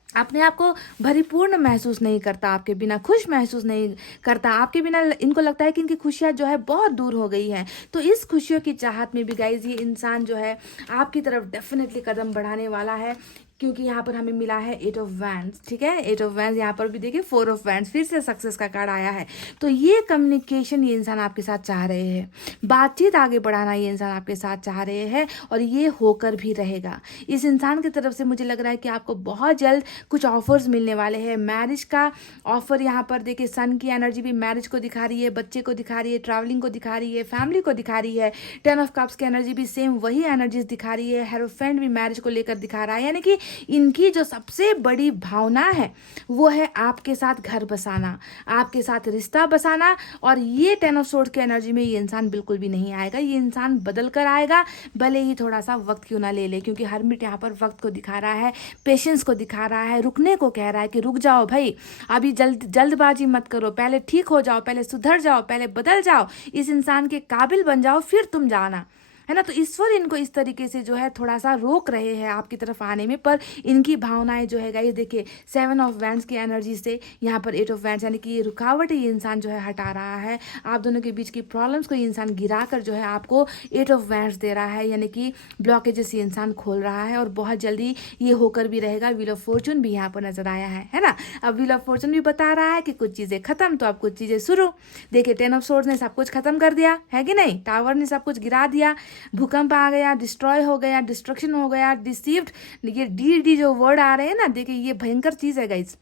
अपने आप को भरीपूर्ण महसूस नहीं करता, आपके बिना खुश महसूस नहीं करता, आपके बिना इनको लगता है कि इनकी खुशियाँ जो है बहुत दूर हो गई हैं। तो इस खुशियों की चाहत में भी गाइज ये इंसान जो है आपकी तरफ डेफिनेटली कदम बढ़ाने वाला है, क्योंकि यहाँ पर हमें मिला है 8 ऑफ वैंड्स, ठीक है, 8 ऑफ वैंड्स, यहाँ पर भी देखिए 4 ऑफ वैंड्स, फिर से सक्सेस का कार्ड आया है। तो ये कम्युनिकेशन ये इंसान आपके साथ चाह रहे हैं, बातचीत आगे बढ़ाना ये इंसान आपके साथ चाह रहे हैं, और ये होकर भी रहेगा। इस इंसान की तरफ से मुझे लग रहा है कि आपको बहुत जल्द कुछ ऑफर्स मिलने वाले हैं, मैरिज का ऑफर। यहाँ पर देखिए सन की एनर्जी भी मैरिज को दिखा रही है, बच्चे को दिखा रही है, ट्रैवलिंग को दिखा रही है, फैमिली को दिखा रही है। 10 ऑफ कप्स की एनर्जी भी सेम वही एनर्जीज दिखा रही है, हेरोफेंट भी मैरिज को लेकर दिखा रहा है, यानी कि इनकी जो सबसे बड़ी भावना है वो है आपके साथ घर बसाना, आपके साथ रिश्ता बसाना। और ये 10 ऑफ सोर्ड्स की एनर्जी में ये इंसान बिल्कुल भी नहीं आएगा, ये इंसान बदल कर आएगा, भले ही थोड़ा सा वक्त क्यों ना ले ले, क्योंकि हर्मिट यहाँ पर वक्त को दिखा रहा है, पेशेंस को दिखा रहा है, रुकने को कह रहा है कि रुक जाओ भाई, अभी जल्दबाजी मत करो, पहले ठीक हो जाओ, पहले सुधर जाओ, पहले बदल जाओ, इस इंसान के काबिल बन जाओ, फिर तुम जाना, है ना। तो ईश्वर इनको इस तरीके से जो है थोड़ा सा रोक रहे हैं आपकी तरफ आने में, पर इनकी भावनाएं जो है गाइस, देखिए 7 ऑफ वैंड्स की एनर्जी से यहाँ पर 8 ऑफ वैंड्स, यानी कि ये रुकावट ये इंसान जो है हटा रहा है, आप दोनों के बीच की प्रॉब्लम्स को ये इंसान गिरा कर जो है आपको 8 ऑफ वैंड्स दे रहा है, यानी कि ब्लॉकेजेस ये इंसान खोल रहा है, और बहुत जल्दी ये होकर भी रहेगा। व्हील ऑफ फॉर्चून भी यहाँ पर नजर आया है ना। अब व्हील ऑफ फॉर्चून भी बता रहा है कि कुछ चीज़ें खत्म तो अब कुछ चीज़ें शुरू। देखिए 10 ऑफ सोर्ड्स ने सब कुछ खत्म कर दिया है कि नहीं, टावर ने सब कुछ गिरा दिया, भूकंप आ गया, डिस्ट्रॉय हो गया, डिस्ट्रक्शन हो गया, डिसीव्ड, ये डी जो वर्ड आ रहे हैं ना, देखिए ये भयंकर चीज़ है गाइस,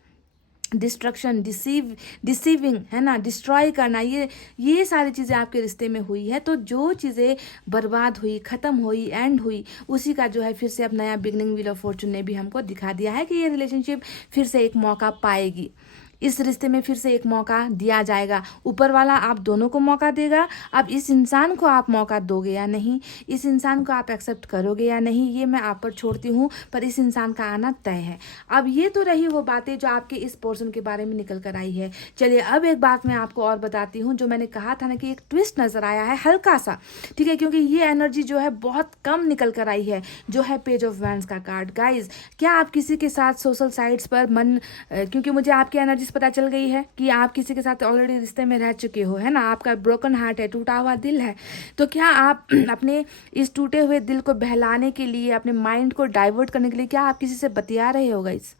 डिस्ट्रक्शन, डिसीविंग, है ना, डिस्ट्रॉय करना, ये सारी चीज़ें आपके रिश्ते में हुई है। तो जो चीज़ें बर्बाद हुई, ख़त्म हुई, एंड हुई, उसी का जो है फिर से अब नया बिगनिंग व्हील ऑफ फॉर्चून ने भी हमको दिखा दिया है कि ये रिलेशनशिप फिर से एक मौका पाएगी। इस रिश्ते में फिर से एक मौका दिया जाएगा। ऊपर वाला आप दोनों को मौका देगा। अब इस इंसान को आप मौका दोगे या नहीं, इस इंसान को आप एक्सेप्ट करोगे या नहीं, ये मैं आप पर छोड़ती हूँ, पर इस इंसान का आना तय है। अब ये तो रही वो बातें जो आपके इस पर्सन के बारे में निकल कर आई है। चलिए अब एक बात मैं आपको और बताती हूँ, जो मैंने कहा था ना कि एक ट्विस्ट नजर आया है हल्का सा, ठीक है, क्योंकि ये एनर्जी जो है बहुत कम निकल कर आई है, जो है पेज ऑफ वैंड्स का कार्ड। गाइज, क्या आप किसी के साथ सोशल साइट्स पर क्योंकि मुझे आपकी एनर्जीज पता चल गई है कि आप किसी के साथ ऑलरेडी रिश्ते में रह चुके हो, है ना, आपका ब्रोकन हार्ट है, टूटा हुआ दिल है। तो क्या आप अपने इस टूटे हुए दिल को बहलाने के लिए, अपने माइंड को डाइवर्ट करने के लिए, क्या आप किसी से बतिया रहे हो गाइस?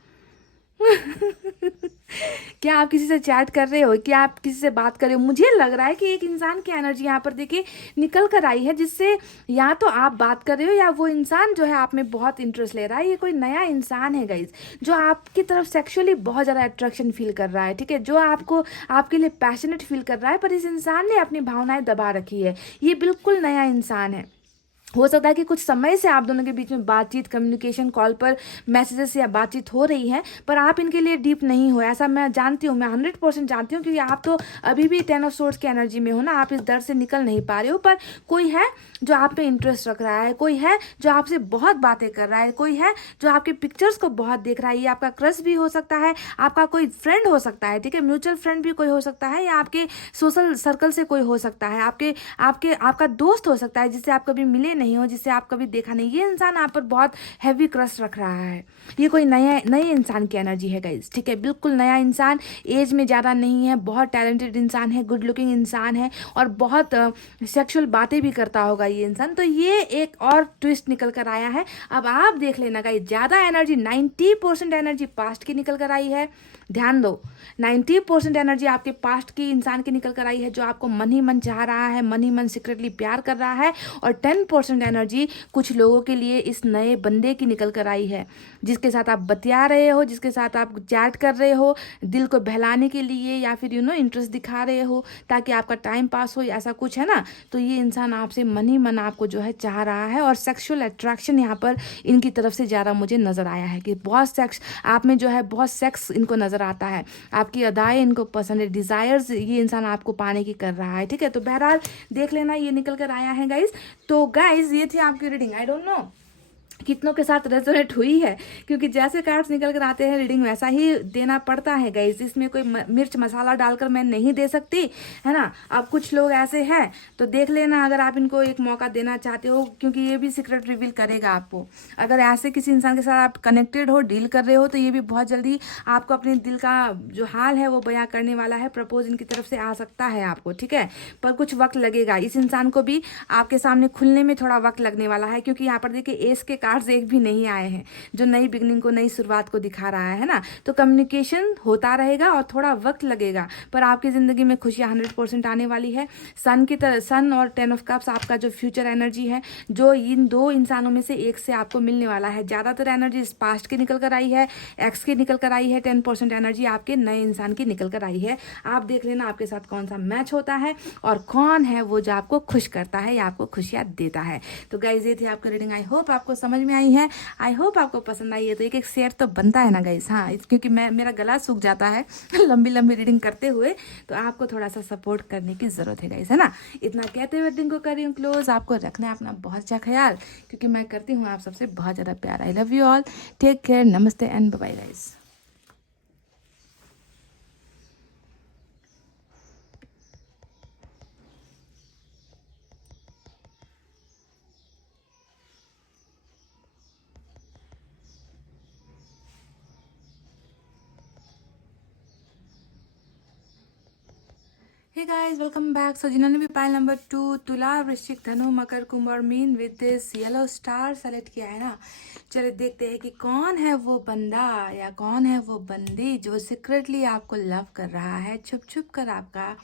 क्या आप किसी से चैट कर रहे हो? क्या आप किसी से बात कर रहे हो? मुझे लग रहा है कि एक इंसान की एनर्जी यहाँ पर देखिए निकल कर आई है, जिससे या तो आप बात कर रहे हो या वो इंसान जो है आप में बहुत इंटरेस्ट ले रहा है। ये कोई नया इंसान है गाइज, जो आपकी तरफ सेक्सुअली बहुत ज़्यादा अट्रैक्शन फील कर रहा है, ठीक है, जो आपको आपके लिए पैशनेट फील कर रहा है, पर इस इंसान ने अपनी भावनाएं दबा रखी है। ये बिल्कुल नया इंसान है। हो सकता है कि कुछ समय से आप दोनों के बीच में बातचीत, कम्युनिकेशन, कॉल पर मैसेजेस या बातचीत हो रही है, पर आप इनके लिए डीप नहीं हो, ऐसा मैं जानती हूँ, मैं 100% जानती हूँ, क्योंकि आप तो अभी भी 10 ऑफ सोर्ड्स की एनर्जी में हो ना, आप इस दर्द से निकल नहीं पा रहे हो। पर कोई है जो आप पे इंटरेस्ट रख रहा है, कोई है जो आपसे बहुत बातें कर रहा है, कोई है जो आपके पिक्चर्स को बहुत देख रहा है। ये आपका क्रश भी हो सकता है, आपका कोई फ्रेंड हो सकता है, ठीक है, म्यूचुअल फ्रेंड भी कोई हो सकता है, या आपके सोशल सर्कल से कोई हो सकता है, आपका दोस्त हो सकता है जिससे आप कभी मिले नहीं हो, जिससे आप कभी देखा नहीं। ये इंसान आप पर बहुत हैवी क्रश रख रहा है। ये कोई नए इंसान की एनर्जी है गाइज, ठीक है, बिल्कुल नया इंसान, एज में ज़्यादा नहीं है, बहुत टैलेंटेड इंसान है, गुड लुकिंग इंसान है, और बहुत सेक्सुअल बातें भी करता होगा ये इंसान। तो ये एक और ट्विस्ट निकल कर आया है। अब आप देख लेना गाइज, ज़्यादा एनर्जी 90% एनर्जी पास्ट की निकल कर आई है। ध्यान दो, 90% एनर्जी आपके पास्ट की इंसान की निकल कर आई है, जो आपको मन ही मन चाह रहा है, मन ही मन सीक्रेटली प्यार कर रहा है। और 10% एनर्जी कुछ लोगों के लिए इस नए बंदे की निकल कर आई है, जिसके साथ आप बतिया रहे हो, जिसके साथ आप चैट कर रहे हो, दिल को बहलाने के लिए, या फिर इंटरेस्ट दिखा रहे हो ताकि आपका टाइम पास हो, ऐसा कुछ है ना। तो ये इंसान आपसे मन ही मन आपको जो है चाह रहा है, और सेक्सुअल अट्रैक्शन यहाँ पर इनकी तरफ से ज़्यादा मुझे नज़र आया है, कि बहुत सेक्स आप में जो है, बहुत सेक्स इनको नज़र आता है, आपकी अदाएं इनको पसंद है, डिज़ायर्स ये इंसान आपको पाने की कर रहा है, ठीक है। तो बहरहाल देख लेना, ये निकल कर आया है गाइज। तो गाइज ये थी आपकी रीडिंग। आई डोंट नो कितनों के साथ रेजोनेट हुई है, क्योंकि जैसे कार्ड्स निकल कर आते हैं रीडिंग वैसा ही देना पड़ता है गाइज। इसमें कोई मिर्च मसाला डालकर मैं नहीं दे सकती, है ना। अब कुछ लोग ऐसे हैं तो देख लेना, अगर आप इनको एक मौका देना चाहते हो, क्योंकि ये भी सीक्रेट रिवील करेगा आपको। अगर ऐसे किसी इंसान के साथ आप कनेक्टेड हो, डील कर रहे हो, तो ये भी बहुत जल्दी आपको अपने दिल का जो हाल है वो बयां करने वाला है। प्रपोज इनकी तरफ से आ सकता है आपको, ठीक है, पर कुछ वक्त लगेगा। इस इंसान को भी आपके सामने खुलने में थोड़ा वक्त लगने वाला है, क्योंकि यहाँ पर देखिए एस के कार्ड्स एक भी नहीं आए हैं, जो नई बिगनिंग को, नई शुरुआत को दिखा रहा है ना। तो कम्युनिकेशन होता रहेगा और थोड़ा वक्त लगेगा, पर आपकी जिंदगी में खुशियां 100% आने वाली है। सन की तरह, सन और 10 ऑफ कप्स आपका जो फ्यूचर एनर्जी है, जो इन दो इंसानों में से एक से आपको मिलने वाला है। ज्यादातर एनर्जी पास्ट की निकल कर आई है, एक्स की निकल कर आई है, 10% एनर्जी आपके नए इंसान की निकल कर आई है। आप देख लेना आपके साथ कौन सा मैच होता है, और कौन है वो जो आपको खुश करता है या आपको खुशियां देता है। तो गाइज ये थी आपकी रीडिंग। आई होप आपको समझ में आई है, आई होप आपको पसंद आई है। तो एक एक शेयर तो बनता है ना गाइस, हाँ, क्योंकि मेरा गला सूख जाता है लंबी लंबी रीडिंग करते हुए, तो आपको थोड़ा सा सपोर्ट करने की ज़रूरत है गाइस, है ना। इतना कहते हुए रीडिंग को कर रही हूँ क्लोज। आपको रखना है अपना बहुत अच्छा ख्याल, क्योंकि मैं करती हूँ आप सबसे बहुत ज़्यादा प्यार। I love you all, take care, नमस्ते and bye guys. Hey guys, welcome back. So जिन्होंने भी पाइल नंबर 2 तुला, वृश्चिक, धनु, मकर, कुंभ और mean with this yellow star select किया है ना, चलिए देखते हैं कि कौन है वो बंदा या कौन है वो बंदी जो सीक्रेटली आपको लव कर रहा है, छुप छुप कर आपका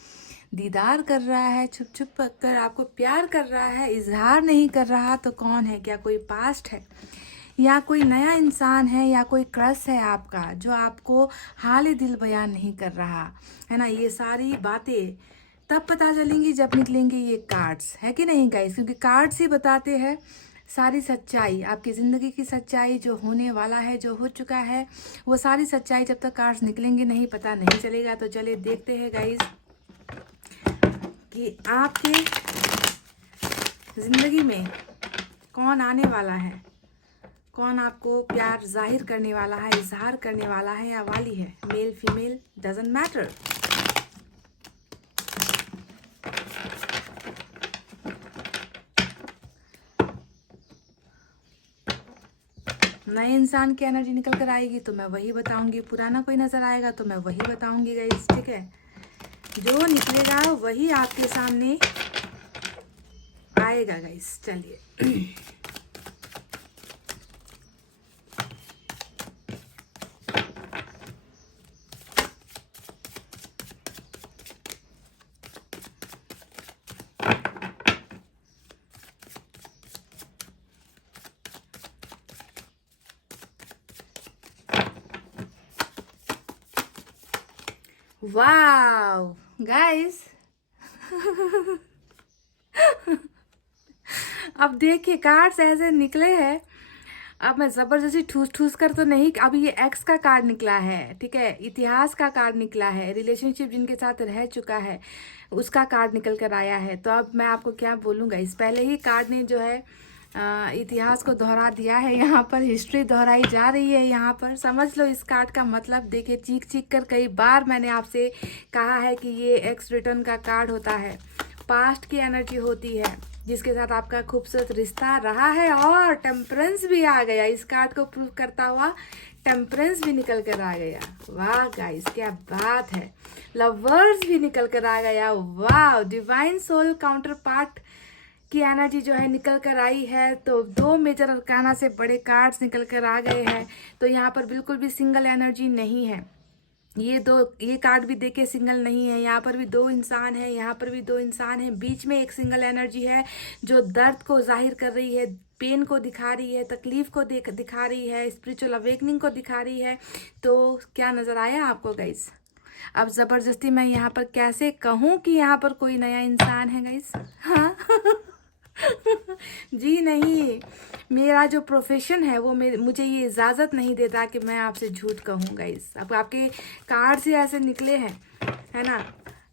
दीदार कर रहा है, छुप छुप कर आपको प्यार कर रहा है, इजहार नहीं कर रहा। तो कौन है? क्या कोई पास्ट है, या कोई नया इंसान है, या कोई क्रश है आपका जो आपको हाल ही दिल बयान नहीं कर रहा है ना। ये सारी बातें तब पता चलेंगी जब निकलेंगे ये कार्ड्स, है कि नहीं गाइस, क्योंकि कार्ड्स ही बताते हैं सारी सच्चाई, आपकी ज़िंदगी की सच्चाई, जो होने वाला है, जो हो चुका है, वो सारी सच्चाई जब तक कार्ड्स निकलेंगे नहीं, पता नहीं चलेगा। तो चलिए देखते हैं गाइस कि आपके ज़िंदगी में कौन आने वाला है, कौन आपको प्यार जाहिर करने वाला है, इजहार करने वाला है या वाली है। Male female doesn't matter. नए इंसान की एनर्जी निकल कर आएगी तो मैं वही बताऊंगी, पुराना कोई नजर आएगा तो मैं वही बताऊंगी गाइस, ठीक है। जो निकलेगा वही आपके सामने आएगा गाइस। चलिए वाओ गाइस अब देखिए कार्ड्स ऐसे निकले हैं। अब मैं जबरदस्ती ठूस ठूस कर तो नहीं, अब ये एक्स का कार्ड निकला है, ठीक है, इतिहास का कार्ड निकला है, रिलेशनशिप जिनके साथ रह चुका है उसका कार्ड निकल कर आया है। तो अब मैं आपको क्या बोलूँगा, इस पहले ही कार्ड ने जो है इतिहास को दोहरा दिया है। यहाँ पर हिस्ट्री दोहराई जा रही है। यहाँ पर समझ लो इस कार्ड का मतलब। देखिए चीख चीख कर कई बार मैंने आपसे कहा है कि ये एक्स रिटर्न का कार्ड होता है, पास्ट की एनर्जी होती है, जिसके साथ आपका खूबसूरत रिश्ता रहा है। और टेम्परेंस भी आ गया, इस कार्ड को प्रूव करता हुआ टेम्परेंस भी निकल कर आ गया। वाह गाइस क्या बात है। लवर्स भी निकल कर आ गया। वाह, डिवाइन सोल काउंटर पार्ट की एनर्जी जो है निकल कर आई है। तो दो मेजर अरकाना से बड़े कार्ड्स निकल कर आ गए हैं। तो यहाँ पर बिल्कुल भी सिंगल एनर्जी नहीं है। ये कार्ड भी देखे सिंगल नहीं है। यहाँ पर भी दो इंसान है, यहाँ पर भी दो इंसान है, बीच में एक सिंगल एनर्जी है जो दर्द को जाहिर कर रही है, पेन को दिखा रही है, तकलीफ को दिखा रही है, स्पिरिचुअल अवेकनिंग को दिखा रही है। तो क्या नजर आया आपको गाइस? अब जबरदस्ती मैं यहाँ पर कैसे कहूँ कि यहाँ पर कोई नया इंसान है गाइस? हाँ जी नहीं, मेरा जो प्रोफेशन है वो मुझे ये इजाज़त नहीं देता कि मैं आपसे झूठ कहूँ गाइस। अब आपके कार्ड्स ही ऐसे निकले हैं, है ना,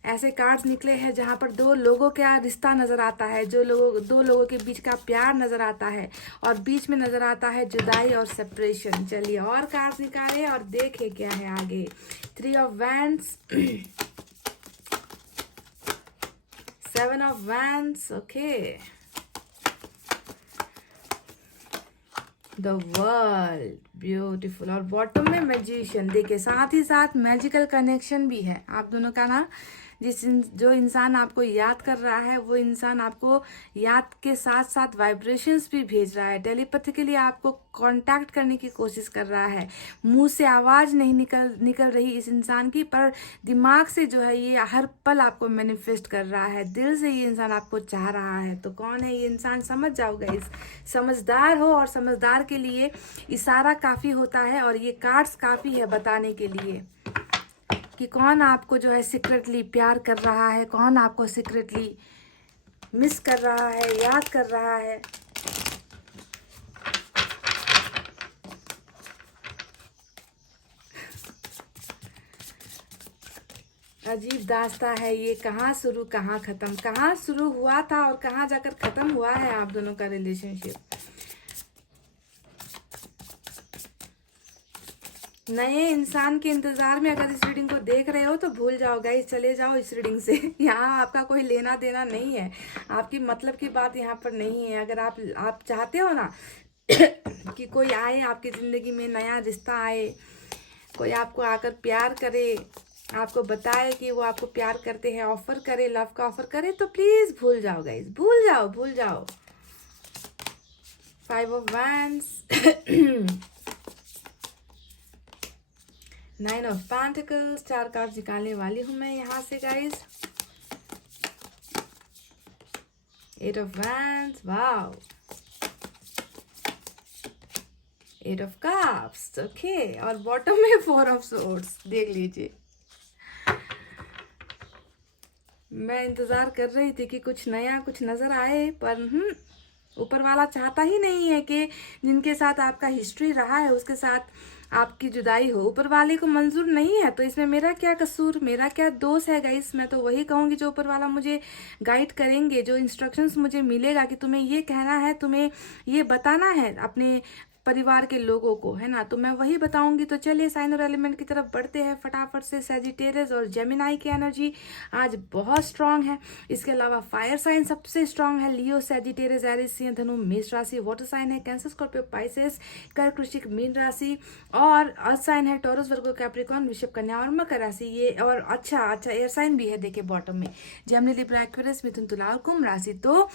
ऐसे कार्ड्स निकले हैं जहाँ पर दो लोगों का रिश्ता नज़र आता है, दो लोगों के बीच का प्यार नज़र आता है, और बीच में नज़र आता है जुदाई और सेपरेशन। चलिए और कार्ड्स निकाले और देखे क्या है आगे। 3 of wands, 7 of wands, okay, the world, beautiful, और बॉटम में मैजिशियन। देखिए साथ ही साथ मैजिकल कनेक्शन भी है आप दोनों का ना। जो इंसान आपको याद कर रहा है वो इंसान आपको याद के साथ साथ वाइब्रेशंस भी भेज रहा है, टेलीपैथिकली आपको कांटेक्ट करने की कोशिश कर रहा है। मुंह से आवाज नहीं निकल रही इस इंसान की, पर दिमाग से जो है ये हर पल आपको मैनिफेस्ट कर रहा है, दिल से ये इंसान आपको चाह रहा है। तो कौन है ये इंसान समझ जाओ गाइस। समझदार हो, और समझदार के लिए इशारा काफी होता है, और ये कार्ड्स काफी है बताने के लिए कि कौन आपको जो है सीक्रेटली प्यार कर रहा है, कौन आपको सीक्रेटली मिस कर रहा है, याद कर रहा है। अजीब दास्ता है ये, कहाँ शुरू कहाँ खत्म, कहाँ शुरू हुआ था और कहाँ जाकर खत्म हुआ है आप दोनों का रिलेशनशिप। नए इंसान के इंतजार में अगर इस रीडिंग को देख रहे हो तो भूल जाओ गाइस, चले जाओ इस रीडिंग से। यहाँ आपका कोई लेना देना नहीं है, आपकी मतलब की बात यहाँ पर नहीं है। अगर आप चाहते हो ना कि कोई आए आपकी ज़िंदगी में, नया रिश्ता आए, कोई आपको आकर प्यार करे, आपको बताए कि वो आपको प्यार करते हैं, ऑफर करे, लव का ऑफर करे, तो प्लीज़ भूल जाओ गाइस, भूल जाओ भूल जाओ। 5 of wands, 9 of pentacles, 4 card निकालने वाली हूँ मैं यहाँ से guys. 8 of wands, wow, 8 of cups, okay, और बॉटम में 4 ऑफ सोर्ड्स। देख लीजिए, मैं इंतजार कर रही थी कि कुछ नया कुछ नजर आए, पर ऊपर वाला चाहता ही नहीं है कि जिनके साथ आपका हिस्ट्री रहा है उसके साथ आपकी जुदाई हो। ऊपर वाले को मंजूर नहीं है, तो इसमें मेरा क्या कसूर, मेरा क्या दोष है गाइस। मैं तो वही कहूंगी जो ऊपर वाला मुझे गाइड करेंगे, जो इंस्ट्रक्शंस मुझे मिलेगा कि तुम्हें ये कहना है, तुम्हें ये बताना है अपने परिवार के लोगों को, है ना, तो मैं वही बताऊंगी। तो चलिए साइन और एलिमेंट की तरफ बढ़ते हैं फटाफट से। सजिटेरियस और जेमिनाई की एनर्जी आज बहुत स्ट्रांग है। इसके अलावा फायर साइन सबसे स्ट्रांग है, लियो, सजिटेरियस, एरिस, सिंह, धनु, मेष राशि। वाटर साइन है कैंसर, स्कॉर्पियो, पाइसेस, कर्क, वृश्चिक, मीन राशि। और अर्थ साइन है टॉरस, वर्गो, कैप्रिकॉर्न, वृषभ, कन्या और मकर राशि। ये और अच्छा एयर साइन भी है, देखिए बॉटम में, जेमिनी, लिब्रा, एक्वेरियस, मिथुन, तुला और कुंभ राशि। तो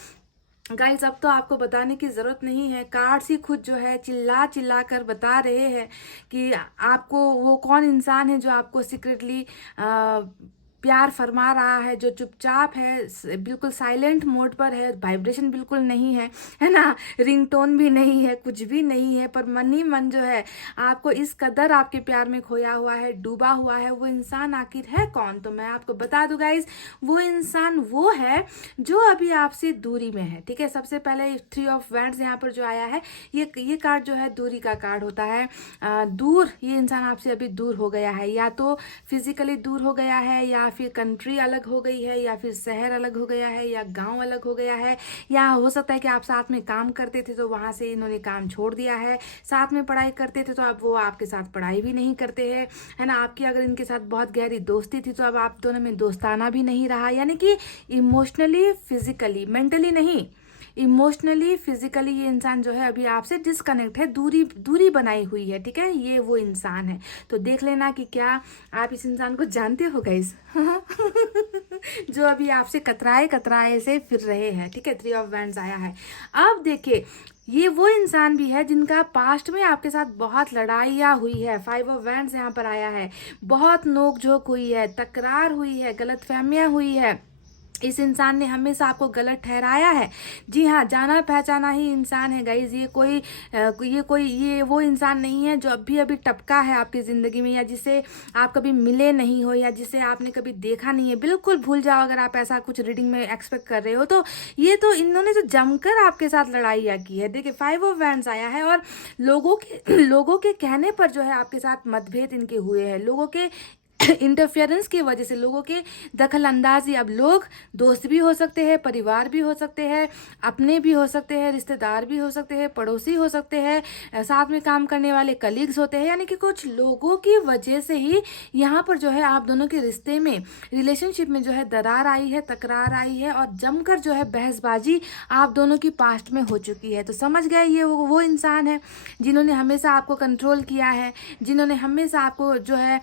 गाइस अब तो आपको बताने की जरूरत नहीं है, कार्ड्स ही खुद जो है चिल्ला चिल्ला कर बता रहे हैं कि आपको वो कौन इंसान है जो आपको सीक्रेटली प्यार फरमा रहा है, जो चुपचाप है, बिल्कुल साइलेंट मोड पर है, वाइब्रेशन बिल्कुल नहीं है ना, रिंगटोन भी नहीं है, कुछ भी नहीं है, पर मन ही मन जो है आपको इस कदर आपके प्यार में खोया हुआ है, डूबा हुआ है। वो इंसान आखिर है कौन, तो मैं आपको बता दूं गाइज, वो इंसान वो है जो अभी आपसे दूरी में है। ठीक है, सबसे पहले 3 ऑफ वैंड्स यहाँ पर जो आया है, ये कार्ड जो है दूरी का कार्ड होता है। दूर, ये इंसान आपसे अभी दूर हो गया है, या तो फिजिकली दूर हो गया है, या फिर कंट्री अलग हो गई है, या फिर शहर अलग हो गया है, या गांव अलग हो गया है, या हो सकता है कि आप साथ में काम करते थे तो वहां से इन्होंने काम छोड़ दिया है, साथ में पढ़ाई करते थे तो अब वो आपके साथ पढ़ाई भी नहीं करते हैं, है ना। आपकी अगर इनके साथ बहुत गहरी दोस्ती थी तो अब आप दोनों में दोस्ताना भी नहीं रहा, यानी कि इमोशनली, फिजिकली, मेंटली नहीं, इमोशनली, फिजिकली ये इंसान जो है अभी आपसे डिस्कनेक्ट है, दूरी बनाई हुई है। ठीक है, ये वो इंसान है। तो देख लेना कि क्या आप इस इंसान को जानते हो गाइस जो अभी आपसे कतराए से फिर रहे हैं। ठीक है, 3 ऑफ वैंड्स आया है। अब देखिए, ये वो इंसान भी है जिनका पास्ट में आपके साथ बहुत लड़ाइयाँ हुई है। 5 ऑफ वैंड्स यहाँ पर आया है, बहुत नोकझोंक हुई है, तकरार हुई है, गलतफहमियां हुई है। इस इंसान ने हमेशा आपको गलत ठहराया है। जी हाँ, जाना पहचाना ही इंसान है गाइज। ये वो इंसान नहीं है जो अभी टपका है आपकी जिंदगी में, या जिसे आप कभी मिले नहीं हो, या जिसे आपने कभी देखा नहीं है। बिल्कुल भूल जाओ अगर आप ऐसा कुछ रीडिंग में एक्सपेक्ट कर रहे हो तो। ये तो इन्होंने जो जमकर आपके साथ लड़ाइयाँ की है। देखिए 5 ऑफ वैंड्स आया है, और लोगों के कहने पर जो है आपके साथ मतभेद इनके हुए हैं, लोगों के इंटरफेरेंस की वजह से, लोगों के दखल अंदाजी। अब लोग दोस्त भी हो सकते हैं, परिवार भी हो सकते हैं, अपने भी हो सकते हैं, रिश्तेदार भी हो सकते हैं, पड़ोसी हो सकते हैं, साथ में काम करने वाले कलीग्स होते हैं, यानी कि कुछ लोगों की वजह से ही यहाँ पर जो है आप दोनों के रिश्ते में, रिलेशनशिप में जो है दरार आई है, तकरार आई है, और जमकर जो है बहसबाजी आप दोनों की पास्ट में हो चुकी है। तो समझ गए, ये वो इंसान है जिन्होंने हमेशा आपको कंट्रोल किया है, जिन्होंने हमेशा आपको जो है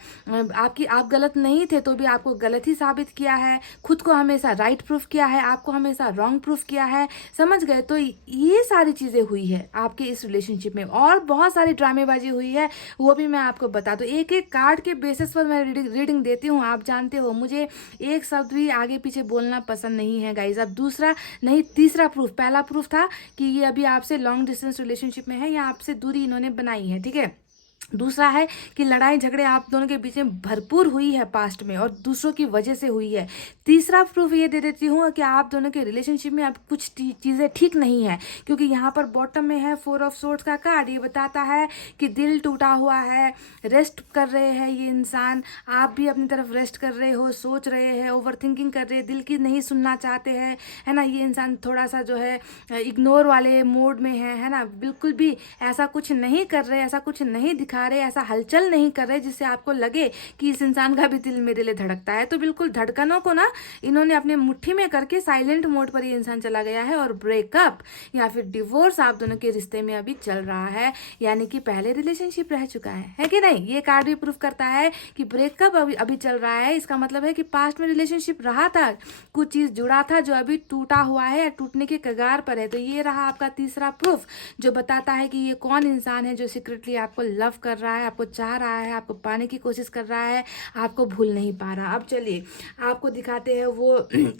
आप गलत नहीं थे तो भी आपको गलत ही साबित किया है, खुद को हमेशा राइट प्रूफ किया है, आपको हमेशा रॉन्ग प्रूफ किया है। समझ गए, तो ये सारी चीजें हुई है आपके इस रिलेशनशिप में, और बहुत सारी ड्रामेबाजी हुई है, वो भी मैं आपको बता दूं। एक एक कार्ड के बेसिस पर मैं रीडिंग देती हूँ, आप जानते हो मुझे एक शब्द भी आगे पीछे बोलना पसंद नहीं है गाइज। अब दूसरा नहीं, तीसरा प्रूफ, पहला प्रूफ था कि ये अभी आपसे लॉन्ग डिस्टेंस रिलेशनशिप में है, या आपसे दूरी इन्होंने बनाई है। ठीक है, दूसरा है कि लड़ाई झगड़े आप दोनों के बीच में भरपूर हुई है पास्ट में, और दूसरों की वजह से हुई है। तीसरा प्रूफ ये दे देती हूँ कि आप दोनों के रिलेशनशिप में अब कुछ चीज़ें ठीक नहीं है, क्योंकि यहाँ पर बॉटम में है 4 ऑफ सोर्ड्स का कार्ड। ये बताता है कि दिल टूटा हुआ है, रेस्ट कर रहे हैं ये इंसान, आप भी अपनी तरफ रेस्ट कर रहे हो, सोच रहे हैं, ओवर थिंकिंग कर रहे हैं, दिल की नहीं सुनना चाहते हैं, है ना। ये इंसान थोड़ा सा जो है इग्नोर वाले मोड में है ना, बिल्कुल भी ऐसा कुछ नहीं कर रहे, ऐसा कुछ नहीं दिखा रहे, ऐसा हलचल नहीं कर रहे जिससे आपको लगे कि इस इंसान का भी दिल मेरे लिए धड़कता है। तो बिल्कुल धड़कनों को ना इन्होंने अपने मुट्ठी में करके साइलेंट मोड पर ये इंसान चला गया है, और ब्रेकअप या फिर डिवोर्स आप दोनों के रिश्ते में अभी चल रहा है, यानी कि पहले रिलेशनशिप रह चुका है कि नहीं। ये कार्ड भी प्रूफ करता है कि ब्रेकअप अभी चल रहा है। इसका मतलब है कि पास्ट में रिलेशनशिप रहा था, कुछ चीज जुड़ा था जो अभी टूटा हुआ है या टूटने के कगार पर है। तो ये रहा आपका तीसरा प्रूफ, जो बताता है कि ये कौन इंसान है जो सीक्रेटली आपको लव लव कर रहा है, आपको चाह रहा है, आपको पाने की कोशिश कर रहा है, आपको भूल नहीं पा रहा। अब चलिए आपको दिखाते हैं वो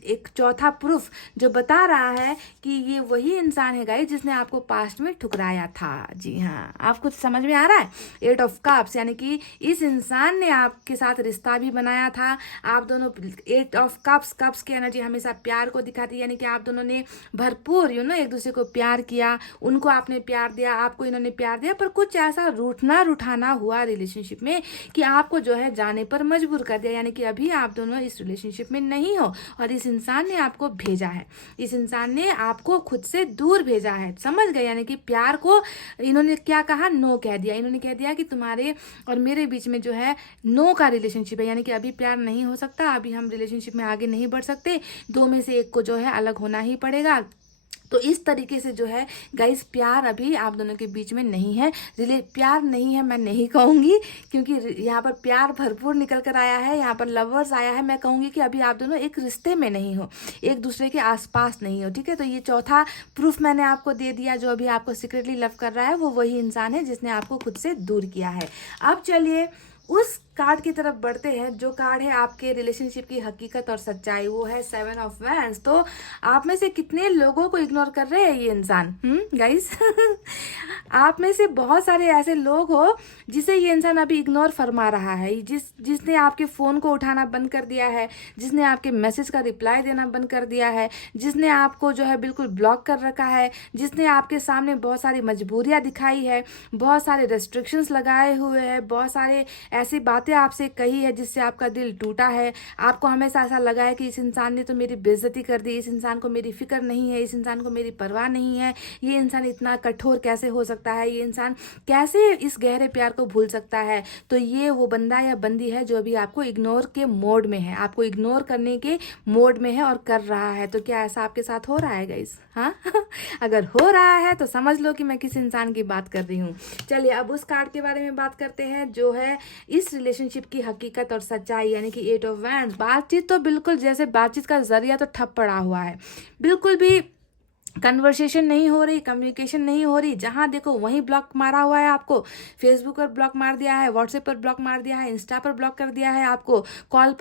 एक चौथा प्रूफ जो बता रहा है कि ये वही इंसान है गाइस जिसने आपको पास्ट में ठुकराया था। जी हाँ, आपको समझ में आ रहा है। 8 ऑफ कप्स यानी कि इस इंसान ने आपके साथ रिश्ता भी बनाया था। आप दोनों 8 ऑफ कप्स की एनर्जी हमेशा प्यार को दिखाती है, यानी कि आप दोनों ने भरपूर एक दूसरे को प्यार किया, उनको आपने प्यार दिया, आपको इन्होंने प्यार दिया, पर कुछ ऐसा रूठना रुठाना हुआ रिलेशनशिप में कि आपको जो है जाने पर मजबूर कर दिया, यानी कि अभी आप दोनों इस रिलेशनशिप में नहीं हो और इस इंसान ने आपको भेजा है, इस इंसान ने आपको खुद से दूर भेजा है। समझ गए? यानी कि प्यार को इन्होंने क्या कहा, नो कह दिया। इन्होंने कह दिया कि तुम्हारे और मेरे बीच में जो है नो का रिलेशनशिप है, यानी कि अभी प्यार नहीं हो सकता, अभी हम रिलेशनशिप में आगे नहीं बढ़ सकते, दो में से एक को जो है अलग होना ही पड़ेगा। तो इस तरीके से जो है गाइस प्यार अभी आप दोनों के बीच में नहीं है। प्यार नहीं है मैं नहीं कहूँगी, क्योंकि यहाँ पर प्यार भरपूर निकल कर आया है, यहाँ पर लवर्स आया है। मैं कहूँगी कि अभी आप दोनों एक रिश्ते में नहीं हो, एक दूसरे के आसपास नहीं हो। ठीक है, तो ये चौथा प्रूफ मैंने आपको दे दिया। जो अभी आपको सीक्रेटली लव कर रहा है वो वही इंसान है जिसने आपको खुद से दूर किया है। अब चलिए उस कार्ड की तरफ बढ़ते हैं जो कार्ड है आपके रिलेशनशिप की हकीकत और सच्चाई, वो है 7 ऑफ वैंड्स। तो आप में से कितने लोगों को इग्नोर कर रहे हैं ये इंसान गाइस? आप में से बहुत सारे ऐसे लोग हो जिसे ये इंसान अभी इग्नोर फरमा रहा है, जिसने आपके फ़ोन को उठाना बंद कर दिया है, जिसने आपके मैसेज का रिप्लाई देना बंद कर दिया है, जिसने आपको जो है बिल्कुल ब्लॉक कर रखा है, जिसने आपके सामने बहुत सारी मजबूरियाँ दिखाई है, बहुत सारे रेस्ट्रिक्शंस लगाए हुए हैं, बहुत सारे ऐसी बातें आपसे कही है जिससे आपका दिल टूटा है। आपको हमेशा ऐसा लगा है कि इस इंसान ने तो मेरी बेइज्जती कर दी, इस इंसान को मेरी फिक्र नहीं है, इस इंसान को मेरी परवाह नहीं है, ये इंसान इतना कठोर कैसे हो सकता है, ये इंसान कैसे इस गहरे प्यार को भूल सकता है। तो ये वो बंदा या बंदी है जो अभी आपको इग्नोर के मोड में है, आपको इग्नोर करने के मोड में है और कर रहा है। तो क्या ऐसा आपके साथ हो रहा है गाइस? हाँ अगर हो रहा है तो समझ लो कि मैं किस इंसान की बात कर रही हूँ। चलिए अब उस कार्ड के बारे में बात करते हैं जो है इस रिलेशनशिप की हकीकत और सच्चाई, यानी कि 8 ऑफ वैंड्स। बातचीत तो बिल्कुल जैसे बातचीत का जरिया तो ठप पड़ा हुआ है, बिल्कुल भी कन्वर्सेशन नहीं हो रही, कम्युनिकेशन नहीं हो रही। जहां देखो वहीं ब्लॉक मारा हुआ है आपको। फेसबुक पर ब्लॉक मार दिया है, व्हाट्सएप पर ब्लॉक मार दिया है, इंस्टा पर ब्लॉक कर दिया है आपको, कॉल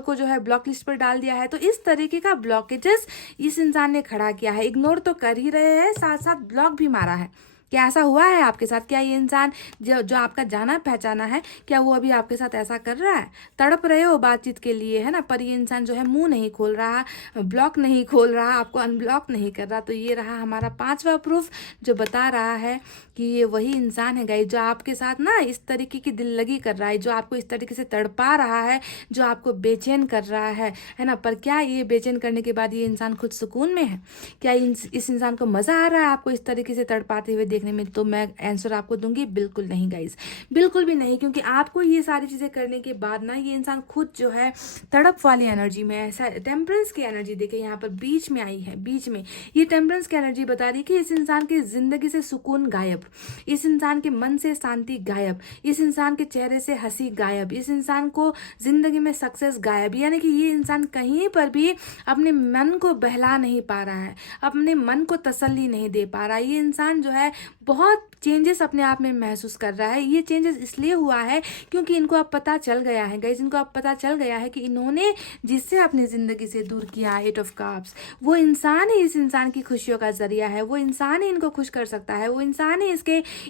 को जो है ब्लॉक लिस्ट पर डाल दिया है। तो इस तरीके का ब्लॉकेजेस इस इंसान ने खड़ा किया है। इग्नोर तो कर ही रहे हैं, साथ साथ ब्लॉक भी मारा है। क्या ऐसा हुआ है आपके साथ? क्या ये इंसान जो आपका जाना पहचाना है, क्या वो अभी आपके साथ ऐसा कर रहा है? तड़प रहे हो बातचीत के लिए, है ना, पर ये इंसान जो है मुंह नहीं खोल रहा, ब्लॉक नहीं खोल रहा, आपको अनब्लॉक नहीं कर रहा। तो ये रहा हमारा 5वां प्रूफ जो बता रहा है कि ये वही इंसान है गाइस जो आपके साथ ना इस तरीके की दिल लगी कर रहा है, जो आपको इस तरीके से तड़पा रहा है, जो आपको बेचैन कर रहा है ना। पर क्या ये बेचैन करने के बाद ये इंसान खुद सुकून में है? क्या इस इंसान को मजा आ रहा है आपको इस तरीके से तड़पाते हुए देखने में? तो मैं आंसर आपको दूंगी बिल्कुल नहीं गाइस, बिल्कुल भी नहीं। क्योंकि आपको ये सारी चीजें करने के बाद ना ये इंसान खुद जो है तड़प वाली एनर्जी में, ऐसा टेम्परेंस की एनर्जी देखे यहाँ पर बीच में आई है। बीच में ये टेम्परेंस की एनर्जी बता रही है कि इस इंसान की जिंदगी से सुकून गायब, इस इंसान के मन से शांति गायब, इस इंसान के चेहरे से हंसी गायब, इस इंसान को जिंदगी में सक्सेस गायब। यानी कि ये इंसान कहीं पर भी अपने मन को बहला नहीं पा रहा है, अपने मन को तसल्ली नहीं दे पा रहा है। ये इंसान जो है बहुत चेंजेस अपने आप में महसूस कर रहा है। ये चेंजेस इसलिए हुआ है क्योंकि इनको अब पता चल गया है गाइस, इनको अब पता चल गया है कि इन्होंने जिससे अपनी जिंदगी से दूर किया 8 ऑफ कप्स, वो इंसान ही इस इंसान की खुशियों का जरिया है, वो इंसान ही इनको खुश कर सकता है, वो इंसान ही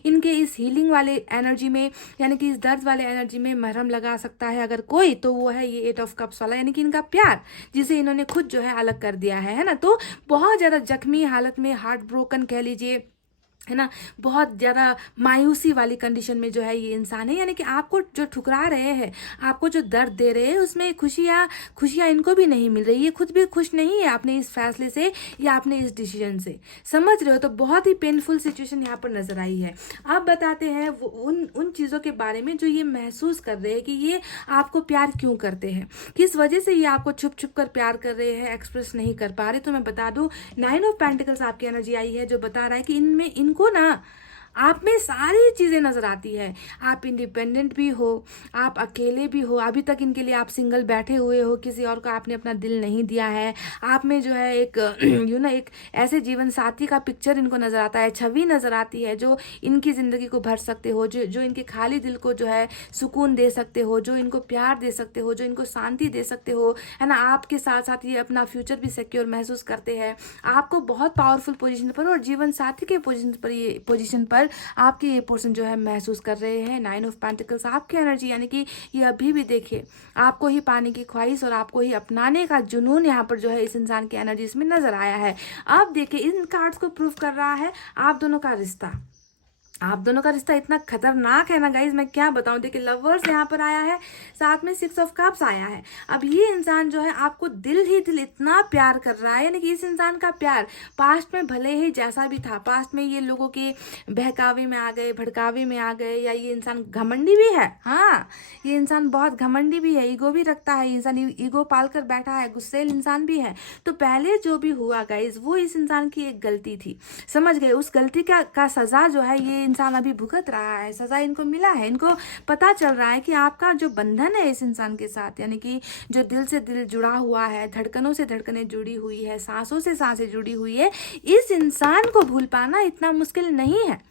इनके इस हीलिंग वाले एनर्जी में, यानी कि इस दर्द वाले एनर्जी में मरहम लगा सकता है अगर कोई, तो वो है ये 8 ऑफ कप्स वाला, यानी कि इनका प्यार जिसे इन्होंने खुद जो है अलग कर दिया है ना। तो बहुत ज्यादा जख्मी हालत में, हार्ट ब्रोकन कह लीजिए, है ना, बहुत ज़्यादा मायूसी वाली कंडीशन में जो है ये इंसान है। यानी कि आपको जो ठुकरा रहे हैं, आपको जो दर्द दे रहे हैं, उसमें खुशियाँ इनको भी नहीं मिल रही, ये खुद भी खुश नहीं है अपने इस फैसले से या अपने इस डिसीजन से। समझ रहे हो? तो बहुत ही पेनफुल सिचुएशन यहाँ पर नजर आई है। अब बताते हैं वो उन चीज़ों के बारे में जो ये महसूस कर रहे हैं कि ये आपको प्यार क्यों करते हैं, किस वजह से ये आपको छुप छुप कर प्यार कर रहे हैं, एक्सप्रेस नहीं कर पा रहे। तो मैं बता दूं 9 ऑफ पेंटिकल्स आपकी एनर्जी आई है जो बता रहा है कि इनको ना आप में सारी चीज़ें नज़र आती है। आप इंडिपेंडेंट भी हो, आप अकेले भी हो, अभी तक इनके लिए आप सिंगल बैठे हुए हो, किसी और को आपने अपना दिल नहीं दिया है। आप में जो है एक एक ऐसे जीवन साथी का पिक्चर इनको नज़र आता है, छवि नज़र आती है, जो इनकी ज़िंदगी को भर सकते हो, जो इनके खाली दिल को जो है सुकून दे सकते हो, जो इनको प्यार दे सकते हो, जो इनको शांति दे सकते हो, है ना। आपके साथ साथ ये अपना फ्यूचर भी सिक्योर महसूस करते हैं। आपको बहुत पावरफुल पोजीशन पर और जीवन साथी के पोजीशन पर आपके ये पर्सन जो है महसूस कर रहे हैं। 9 ऑफ पेंटिकल्स आपकी एनर्जी, यानी कि ये अभी भी देखिए आपको ही पाने की ख्वाहिश और आपको ही अपनाने का जुनून यहाँ पर जो है इस इंसान की एनर्जी इसमें नजर आया है। अब देखिए इन कार्ड्स को प्रूफ कर रहा है आप दोनों का रिश्ता। आप दोनों का रिश्ता इतना खतरनाक है ना गाइज, मैं क्या बताऊं। देखिए लवर्स यहाँ पर आया है, साथ में 6 ऑफ कप्स आया है। अब ये इंसान जो है आपको दिल ही दिल इतना प्यार कर रहा है, यानी कि इस इंसान का प्यार पास्ट में भले ही जैसा भी था, पास्ट में ये लोगों के बहकावे में आ गए, भड़कावे में आ गए, या ये इंसान घमंडी भी है। हाँ, ये इंसान बहुत घमंडी भी है, ईगो भी रखता है, इंसान ईगो पाल कर बैठा है, गुस्सेल इंसान भी है। तो पहले जो भी हुआ गाइज वो इस इंसान की एक गलती थी, समझ गए। उस गलती का सजा जो है ये इंसान अभी भुगत रहा है, सजा इनको मिला है। इनको पता चल रहा है कि आपका जो बंधन है इस इंसान के साथ, यानी कि जो दिल से दिल जुड़ा हुआ है, धड़कनों से धड़कनें जुड़ी हुई है, सांसों से सांसें जुड़ी हुई है, इस इंसान को भूल पाना इतना मुश्किल नहीं है।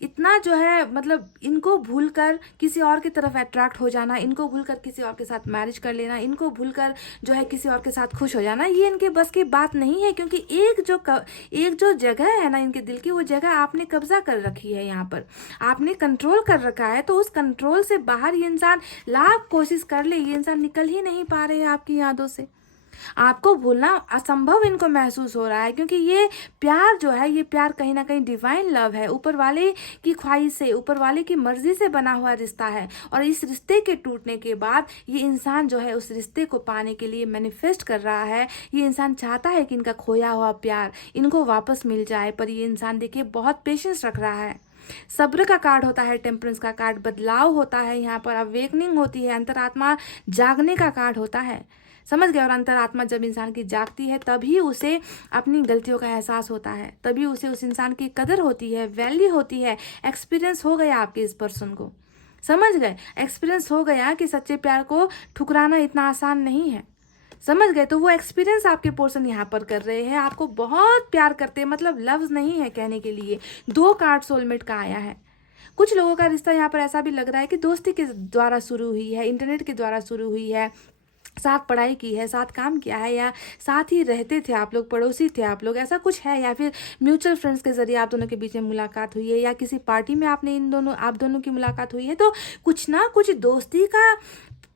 इतना जो है मतलब इनको भूलकर किसी और की तरफ अट्रैक्ट हो जाना, इनको भूलकर किसी और के साथ मैरिज कर लेना, इनको भूलकर जो है किसी और के साथ खुश हो जाना, ये इनके बस की बात नहीं है। क्योंकि एक जो जगह है ना इनके दिल की, वो जगह आपने कब्जा कर रखी है, यहाँ पर आपने कंट्रोल कर रखा है। तो उस कंट्रोल से बाहर ये इंसान लाख कोशिश कर ले, ये इंसान निकल ही नहीं पा रहे हैं आपकी यादों से। आपको भूलना असंभव इनको महसूस हो रहा है, क्योंकि ये प्यार जो है, ये प्यार कहीं ना कहीं डिवाइन लव है, ऊपर वाले की ख्वाहिश से, ऊपर वाले की मर्जी से बना हुआ रिश्ता है। और इस रिश्ते के टूटने के बाद ये इंसान जो है उस रिश्ते को पाने के लिए मैनिफेस्ट कर रहा है। ये इंसान चाहता है कि इनका खोया हुआ प्यार इनको वापस मिल जाए, पर ये इंसान देखिए बहुत पेशेंस रख रहा है। सब्र का कार्ड होता है, टेम्परेंस का कार्ड बदलाव होता है, यहाँ पर अवेकनिंग होती है, अंतरात्मा जागने का कार्ड होता है, समझ गए। और अंतरात्मा जब इंसान की जागती है तभी उसे अपनी गलतियों का एहसास होता है, तभी उसे उस इंसान की कदर होती है, वैल्यू होती है। एक्सपीरियंस हो गया आपके इस पर्सन को, समझ गए। एक्सपीरियंस हो गया कि सच्चे प्यार को ठुकराना इतना आसान नहीं है, समझ गए। तो वो एक्सपीरियंस आपके पर्सन यहाँ पर कर रहे हैं, आपको बहुत प्यार करते हैं, मतलब लफ्ज नहीं है कहने के लिए। 2 कार्ड सोलमेट का आया है। कुछ लोगों का रिश्ता यहाँ पर ऐसा भी लग रहा है कि दोस्ती के द्वारा शुरू हुई है, इंटरनेट के द्वारा शुरू हुई है, साथ पढ़ाई की है, साथ काम किया है, या साथ ही रहते थे आप लोग, पड़ोसी थे आप लोग, ऐसा कुछ है। या फिर म्यूचुअल फ्रेंड्स के जरिए आप दोनों के बीच में मुलाकात हुई है, या किसी पार्टी में आप दोनों की मुलाकात हुई है। तो कुछ ना कुछ दोस्ती का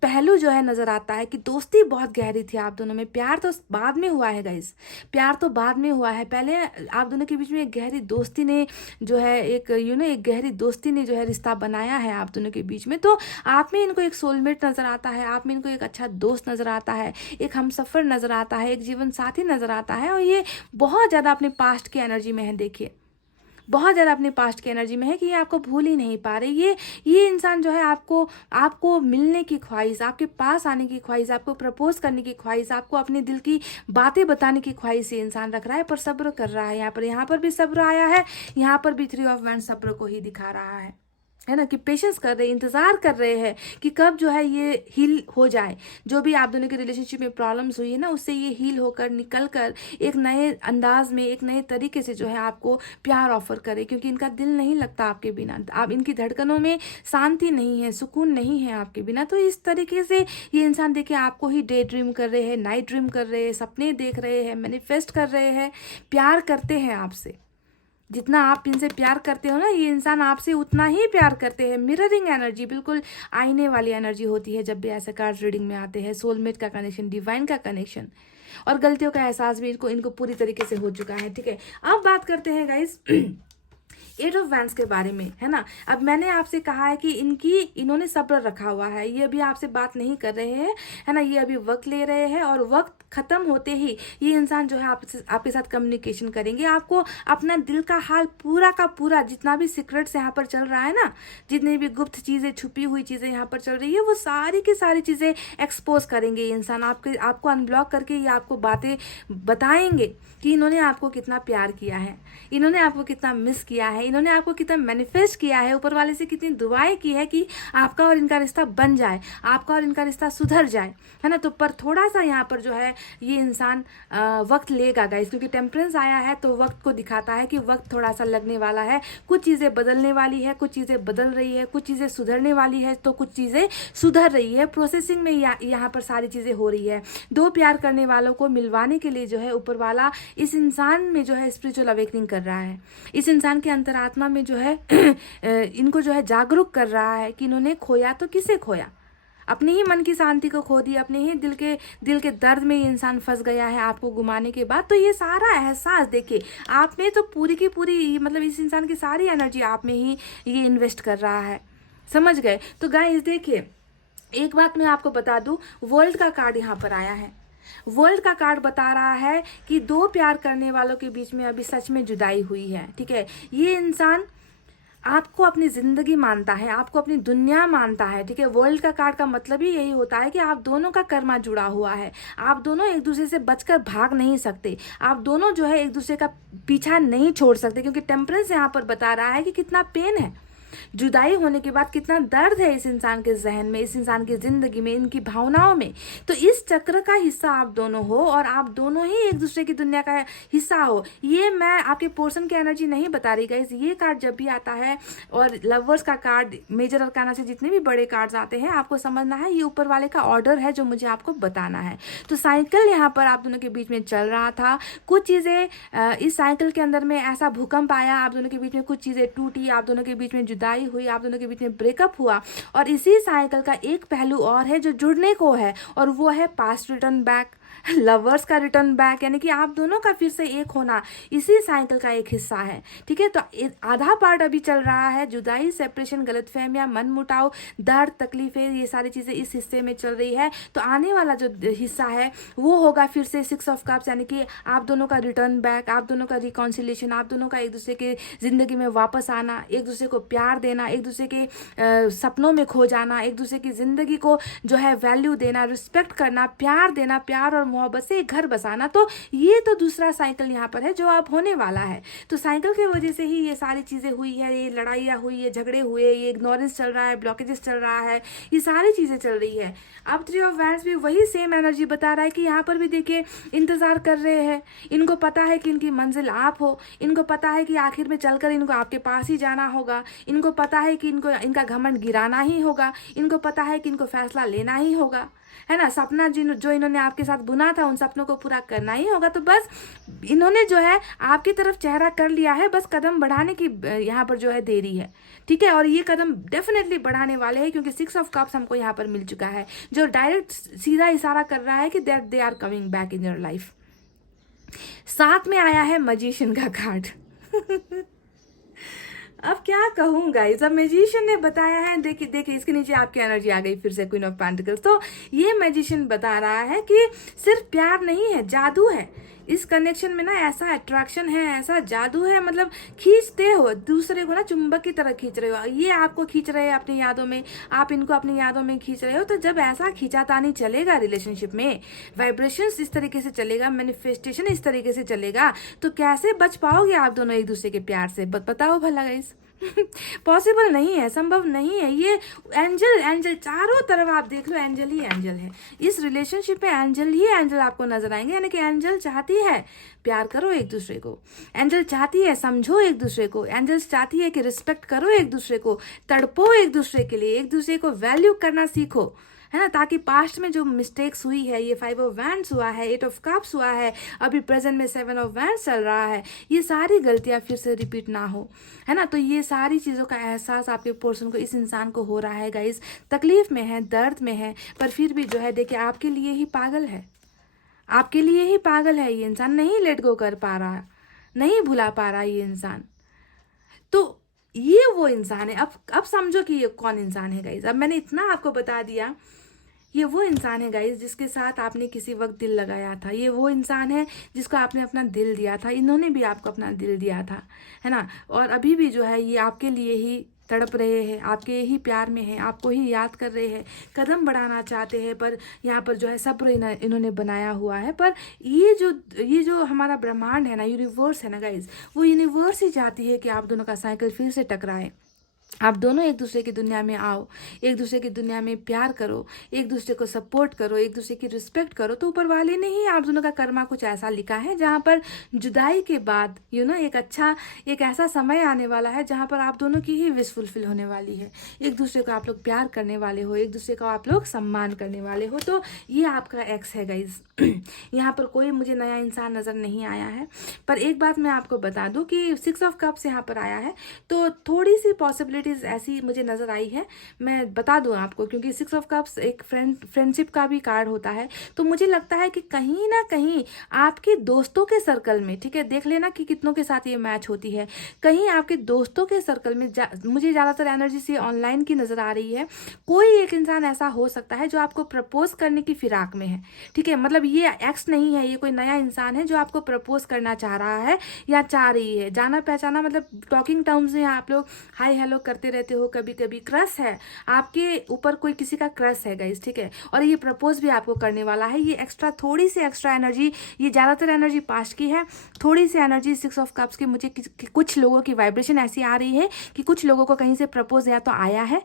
पहलू जो है नजर आता है कि दोस्ती बहुत गहरी थी आप दोनों में। प्यार तो बाद में हुआ है गाइस, प्यार तो बाद में हुआ है, पहले आप दोनों के बीच में एक गहरी दोस्ती ने जो है एक गहरी दोस्ती ने जो है रिश्ता बनाया है आप दोनों के बीच में। तो आप में इनको एक सोलमेट नजर आता है, आप में इनको एक अच्छा दोस्त नजर आता है, एक हमसफर नजर आता है, एक जीवन साथी नजर आता है। और ये बहुत ज्यादा अपने पास्ट की एनर्जी में है, देखिए बहुत ज़्यादा अपने पास्ट की एनर्जी में है कि ये आपको भूल ही नहीं पा रहे। ये इंसान जो है आपको मिलने की ख्वाहिश, आपके पास आने की ख्वाहिश, आपको प्रपोज करने की ख्वाहिश, आपको अपने दिल की बातें बताने की ख्वाहिश ये इंसान रख रहा है, पर सब्र कर रहा है। यहाँ पर भी सब्र आया है, यहाँ पर भी 3 ऑफ वैंड्स सब्र को ही दिखा रहा है ना, कि पेशेंस कर रहे हैं, इंतजार कर रहे हैं कि कब जो है ये हील हो जाए। जो भी आप दोनों के रिलेशनशिप में प्रॉब्लम्स हुई है ना, उससे ये हील होकर निकल कर एक नए अंदाज में, एक नए तरीके से जो है आपको प्यार ऑफर करे। क्योंकि इनका दिल नहीं लगता आपके बिना, आप इनकी धड़कनों में शांति नहीं है, सुकून नहीं है आपके बिना। तो इस तरीके से ये इंसान देखिए आपको ही डे ड्रीम कर रहे हैं, नाइट ड्रीम कर रहे हैं, सपने देख रहे हैं, मैनिफेस्ट कर रहे हैं, प्यार करते हैं आपसे। जितना आप इनसे प्यार करते हो ना, ये इंसान आपसे उतना ही प्यार करते हैं। मिररिंग एनर्जी, बिल्कुल आईने वाली एनर्जी होती है जब भी ऐसे कार्ड रीडिंग में आते हैं। सोलमेट का कनेक्शन, डिवाइन का कनेक्शन, और गलतियों का एहसास भी इनको पूरी तरीके से हो चुका है। ठीक है, अब बात करते हैं गाइस 8 ऑफ वैंड्स के बारे में, है ना। अब मैंने आपसे कहा है कि इन्होंने सब्र रखा हुआ है, ये अभी आपसे बात नहीं कर रहे हैं, है ना, ये अभी वक्त ले रहे हैं। और वक्त खत्म होते ही ये इंसान जो है आपके साथ कम्युनिकेशन करेंगे। आपको अपना दिल का हाल पूरा का पूरा, जितना भी सीक्रेट्स यहाँ पर चल रहा है ना, जितनी भी गुप्त चीजें, छुपी हुई चीजें यहाँ पर चल रही है, वो सारी की सारी चीजें एक्सपोज करेंगे ये इंसान। आपको अनब्लॉक करके ये आपको बातें बताएंगे कि इन्होंने आपको कितना प्यार किया है, इन्होंने आपको कितना मिस किया है, है, इन्होंने आपको कितना मैनिफेस्ट किया है, ऊपर वाले से कितनी दुआएं की है कि आपका और इनका रिश्ता बन जाए, आपका और इनका रिश्ता सुधर जाए, है ना। तो पर थोड़ा सा यहाँ पर जो है ये इंसान वक्त लेगा गाइस, क्योंकि टेम्परेंस आया है तो वक्त को दिखाता है कि वक्त थोड़ा सा लगने वाला है, कुछ चीज़ें बदलने वाली है, कुछ चीज़ें बदल रही है, कुछ चीज़ें सुधरने वाली है, तो कुछ चीज़ें सुधर रही है, प्रोसेसिंग में यहाँ पर सारी चीज़ें हो रही है। दो प्यार करने वालों को मिलवाने के लिए जो है ऊपर वाला इस इंसान में जो है स्पिरिचुअल अवेकनिंग कर रहा है, इस इंसान के अंतरात्मा में जो है इनको जो है जागरूक कर रहा है कि इन्होंने खोया तो किसे खोया, अपने ही मन की शांति को खो दी, अपने ही दिल के दर्द में ये इंसान फंस गया है आपको गुमाने के बाद। तो ये सारा एहसास देखिए आप में तो पूरी की पूरी मतलब इस इंसान की सारी एनर्जी आप में ही ये इन्वेस्ट कर रहा है, समझ गए। तो गाइस देखिए एक बात मैं आपको बता दूं, वर्ल्ड का कार्ड यहाँ पर आया है, वर्ल्ड का कार्ड बता रहा है कि दो प्यार करने वालों के बीच में अभी सच में जुदाई हुई है, ठीक है। ये इंसान आपको अपनी जिंदगी मानता है, आपको अपनी दुनिया मानता है, ठीक है। वर्ल्ड का कार्ड का मतलब ही यही होता है कि आप दोनों का कर्मा जुड़ा हुआ है, आप दोनों एक दूसरे से बचकर भाग नहीं सकते, आप दोनों जो है एक दूसरे का पीछा नहीं छोड़ सकते, क्योंकि टेम्परेंस यहाँ पर बता रहा है कि कितना पेन है, जुदाई होने के बाद कितना दर्द है इस इंसान के जहन में, इस इंसान की जिंदगी में, इनकी भावनाओं में। तो इस चक्र का हिस्सा आप दोनों हो और आप दोनों ही एक दूसरे की दुनिया का हिस्सा हो। ये मैं आपके पोर्शन की एनर्जी नहीं बता रही गाइस, ये कार्ड जब भी आता है और लवर्स का कार्ड, मेजर अरकाना से जितने भी बड़े कार्ड्स आते हैं, आपको समझना है ये ऊपर वाले का ऑर्डर है जो मुझे आपको बताना है। तो साइकिल यहाँ पर आप दोनों के बीच में चल रहा था, कुछ चीजें इस साइकिल के अंदर में ऐसा भूकंप आया, आप दोनों के बीच में कुछ चीजें टूटी, आप दोनों के बीच में जुदाई हुई, आप दोनों के बीच में ब्रेकअप हुआ। और इसी साइकिल का एक पहलू और है जो जुड़ने को है, और वो है पास्ट रिटर्न बैक, लवर्स का रिटर्न बैक, यानी कि आप दोनों का फिर से एक होना इसी साइकिल का एक हिस्सा है, ठीक है। तो आधा पार्ट अभी चल रहा है, जुदाई, सेपरेशन, गलतफहमियां, मन मुटाव, दर्द, तकलीफें, ये सारी चीजें इस हिस्से में चल रही है। तो आने वाला जो हिस्सा है वो होगा फिर से 6 ऑफ कप्स, यानी कि आप दोनों का रिटर्न बैक, आप दोनों का रिकॉन्सिलेशन, आप दोनों का एक दूसरे के जिंदगी में वापस आना, एक दूसरे को प्यार देना, एक दूसरे के सपनों में खो जाना, एक दूसरे की जिंदगी को जो है वैल्यू देना, रिस्पेक्ट करना, प्यार देना, प्यार और मोहब्बत से एक घर बसाना। तो ये तो दूसरा साइकिल यहाँ पर है जो अब होने वाला है। तो साइकिल की वजह से ही ये सारी चीजें हुई है, ये लड़ाइयाँ हुई, ये झगड़े हुए, ये इग्नोरेंस चल रहा है, ब्लॉकेजेस चल रहा है, ये सारी चीजें चल रही है। अब 3 ऑफ वैंड्स भी वही सेम एनर्जी बता रहा है कि यहाँ पर भी देखिए इंतजार कर रहे हैं, इनको पता है कि इनकी मंजिल आप हो, इनको पता है कि आखिर में चलकर इनको आपके पास ही जाना होगा, इनको पता है कि इनको इनका घमंड गिराना ही होगा, इनको पता है कि इनको फैसला लेना ही होगा, है ना। सपना जो इन्होंने आपके साथ बुना था उन सपनों को पूरा करना ही होगा। तो बस इन्होंने जो है आपकी तरफ चेहरा कर लिया है, बस कदम बढ़ाने की यहाँ पर जो है देरी है, ठीक है। और ये कदम डेफिनेटली बढ़ाने वाले हैं, क्योंकि 6 ऑफ कप्स हमको यहाँ पर मिल चुका है जो डायरेक्ट सीधा इशारा कर रहा है कि that they are coming back in your life. साथ में आया है मैजिशियन का कार्ड अब क्या कहूँ गाइस, अब मैजिशियन ने बताया है, देखिए इसके नीचे आपकी एनर्जी आ गई फिर से, क्वीन ऑफ पेंटिकल्स। तो ये मैजिशियन बता रहा है कि सिर्फ प्यार नहीं है, जादू है इस कनेक्शन में ना, ऐसा अट्रैक्शन है, ऐसा जादू है, मतलब खींचते हो दूसरे को ना, चुंबक की तरह खींच रहे हो, ये आपको खींच रहे हैं अपनी यादों में, आप इनको अपनी यादों में खींच रहे हो। तो जब ऐसा खींचातानी चलेगा रिलेशनशिप में, वाइब्रेशंस इस तरीके से चलेगा, मैनिफेस्टेशन इस तरीके से चलेगा, तो कैसे बच पाओगे आप दोनों एक दूसरे के प्यार से, बताओ भला गाइस पॉसिबल नहीं है, संभव नहीं है। ये एंजल चारों तरफ आप देख लो, एंजल ही एंजल है इस रिलेशनशिप में, एंजल ही एंजल आपको नजर आएंगे। यानी कि एंजल चाहती है प्यार करो एक दूसरे को, एंजल चाहती है समझो एक दूसरे को, एंजल्स चाहती है कि रिस्पेक्ट करो एक दूसरे को, तड़पो एक दूसरे के लिए, एक दूसरे को वैल्यू करना सीखो, है ना, ताकि पास्ट में जो मिस्टेक्स हुई है, ये 5 ऑफ वैंड्स हुआ है, 8 ऑफ कप्स हुआ है, अभी प्रेजेंट में 7 ऑफ वैंड्स चल रहा है, ये सारी गलतियां फिर से रिपीट ना हो, है ना। तो ये सारी चीज़ों का एहसास आपके पर्सन को, इस इंसान को हो रहा है गाइस, तकलीफ में है, दर्द में है, पर फिर भी जो है देखिए आपके लिए ही पागल है, आपके लिए ही पागल है ये इंसान, नहीं लेट गो कर पा रहा, नहीं भुला पा रहा ये इंसान। तो ये वो इंसान है। अब समझो कि ये कौन इंसान है गाइस। अब मैंने इतना आपको बता दिया, ये वो इंसान है गाइस जिसके साथ आपने किसी वक्त दिल लगाया था, ये वो इंसान है जिसको आपने अपना दिल दिया था, इन्होंने भी आपको अपना दिल दिया था, है ना। और अभी भी जो है ये आपके लिए ही तड़प रहे हैं, आपके ही प्यार में है, आपको ही याद कर रहे हैं, कदम बढ़ाना चाहते हैं, पर यहाँ पर जो है सब्र इन्होंने बनाया हुआ है। पर ये जो हमारा ब्रह्मांड है ना, यूनिवर्स है ना गाइज, वो यूनिवर्स ही चाहती है कि आप दोनों का साइकिल फिर से टकराए, आप दोनों एक दूसरे की दुनिया में आओ, एक दूसरे की दुनिया में प्यार करो, एक दूसरे को सपोर्ट करो, एक दूसरे की रिस्पेक्ट करो। तो ऊपर वाले ने ही आप दोनों का कर्मा कुछ ऐसा लिखा है जहाँ पर जुदाई के बाद एक ऐसा समय आने वाला है जहाँ पर आप दोनों की ही विश फुलफिल होने वाली है। एक दूसरे को आप लोग प्यार करने वाले हो, एक दूसरे को आप लोग सम्मान करने वाले हो। तो ये आपका एक्स है गाइज। यहाँ पर कोई मुझे नया इंसान नज़र नहीं आया है। पर एक बात मैं आपको बता दूं कि 6 ऑफ कप्स यहाँ पर आया है, तो थोड़ी सी पॉसिबिलिटीज़ ऐसी मुझे नज़र आई है, मैं बता दूं आपको, क्योंकि 6 ऑफ कप्स एक फ्रेंडशिप का भी कार्ड होता है। तो मुझे लगता है कि कहीं ना कहीं आपके दोस्तों के सर्कल में, ठीक है, देख लेना कि कितनों के साथ ये मैच होती है, कहीं आपके दोस्तों के सर्कल में मुझे ज़्यादातर एनर्जी से ऑनलाइन की नज़र आ रही है। कोई एक इंसान ऐसा हो सकता है जो आपको प्रपोज करने की फिराक में है, ठीक है, मतलब ये एक्स नहीं है, ये कोई नया इंसान है जो आपको प्रपोज करना चाह रहा है या चाह रही है। जाना पहचाना, मतलब टॉकिंग टर्म्स में आप लोग हाय हेलो करते रहते हो, कभी कभी क्रश है आपके ऊपर, कोई किसी का क्रश है गाइस, ठीक है, और ये प्रपोज भी आपको करने वाला है। ये थोड़ी सी एक्स्ट्रा एनर्जी, ये ज़्यादातर एनर्जी पास्ट की है, थोड़ी सी एनर्जी 6 ऑफ कप्स की मुझे कुछ लोगों की वाइब्रेशन ऐसी आ रही है कि कुछ लोगों को कहीं से प्रपोज या तो आया है,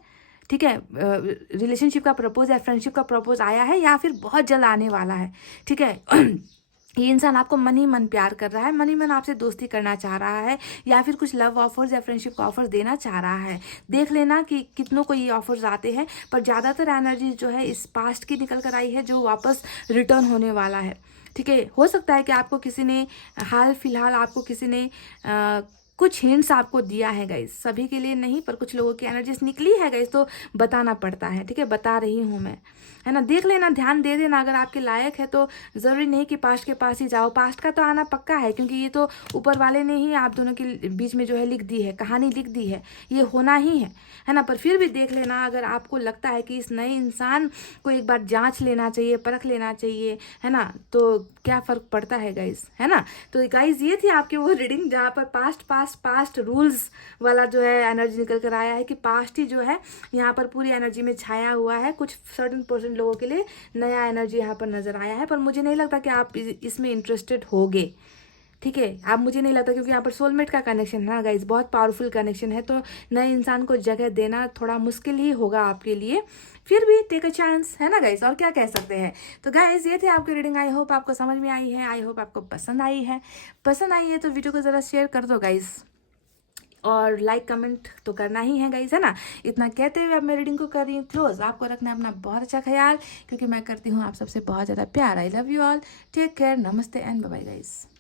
ठीक है, रिलेशनशिप का प्रपोज या फ्रेंडशिप का प्रपोज आया है, या फिर बहुत जल्द आने वाला है, ठीक है। ये इंसान आपको मन ही मन प्यार कर रहा है, मन ही मन आपसे दोस्ती करना चाह रहा है, या फिर कुछ लव ऑफर्स या फ्रेंडशिप का ऑफर्स देना चाह रहा है। देख लेना कि कितनों को ये ऑफर्स आते हैं, पर ज़्यादातर एनर्जी जो है इस पास्ट की निकल कर आई है, जो वापस रिटर्न होने वाला है, ठीक है। हो सकता है कि आपको किसी ने हाल फिलहाल आपको किसी ने कुछ हिंट्स आपको दिया है गाइज, सभी के लिए नहीं, पर कुछ लोगों की एनर्जीज निकली है गाइज, तो बताना पड़ता है, ठीक है, बता रही हूँ मैं, है ना। देख लेना, ध्यान दे देना, अगर आपके लायक है तो ज़रूरी नहीं कि पास्ट के पास ही जाओ, पास्ट का तो आना पक्का है, क्योंकि ये तो ऊपर वाले ने ही आप दोनों के बीच में जो है लिख दी है, कहानी लिख दी है, ये होना ही है ना। पर फिर भी देख लेना, अगर आपको लगता है कि इस नए इंसान को एक बार जांच लेना चाहिए, परख लेना चाहिए, है ना, तो क्या फ़र्क पड़ता है गाइज, है ना। तो गाइज ये थी आपकी वो रीडिंग जहाँ पर पास्ट रूल्स वाला जो है एनर्जी निकल कर आया है कि पास्ट ही जो है यहाँ पर पूरी एनर्जी में छाया हुआ है। कुछ सर्टेन % लोगों के लिए नया एनर्जी यहाँ पर नजर आया है, पर मुझे नहीं लगता कि आप इसमें इंटरेस्टेड होगे, ठीक है, आप, मुझे नहीं लगता, क्योंकि यहाँ पर सोलमेट का कनेक्शन है ना गाइज, बहुत पावरफुल कनेक्शन है, तो नए इंसान को जगह देना थोड़ा मुश्किल ही होगा आपके लिए। फिर भी टेक अ चांस, है ना गाइज, और क्या कह सकते हैं। तो गाइज ये थे आपकी रीडिंग, आई होप आपको समझ में आई है, आई होप आपको पसंद आई है तो वीडियो को ज़रा शेयर कर दो गाइज, और लाइक कमेंट तो करना ही है गाइज, है ना। इतना कहते हुए अब मैं रीडिंग को कर रही हूँ क्लोज। आपको रखना है अपना बहुत अच्छा ख्याल, क्योंकि मैं करती हूँ आप सबसे बहुत ज़्यादा प्यार। I love you all, take care, नमस्ते एंड बाय बाय गाइज।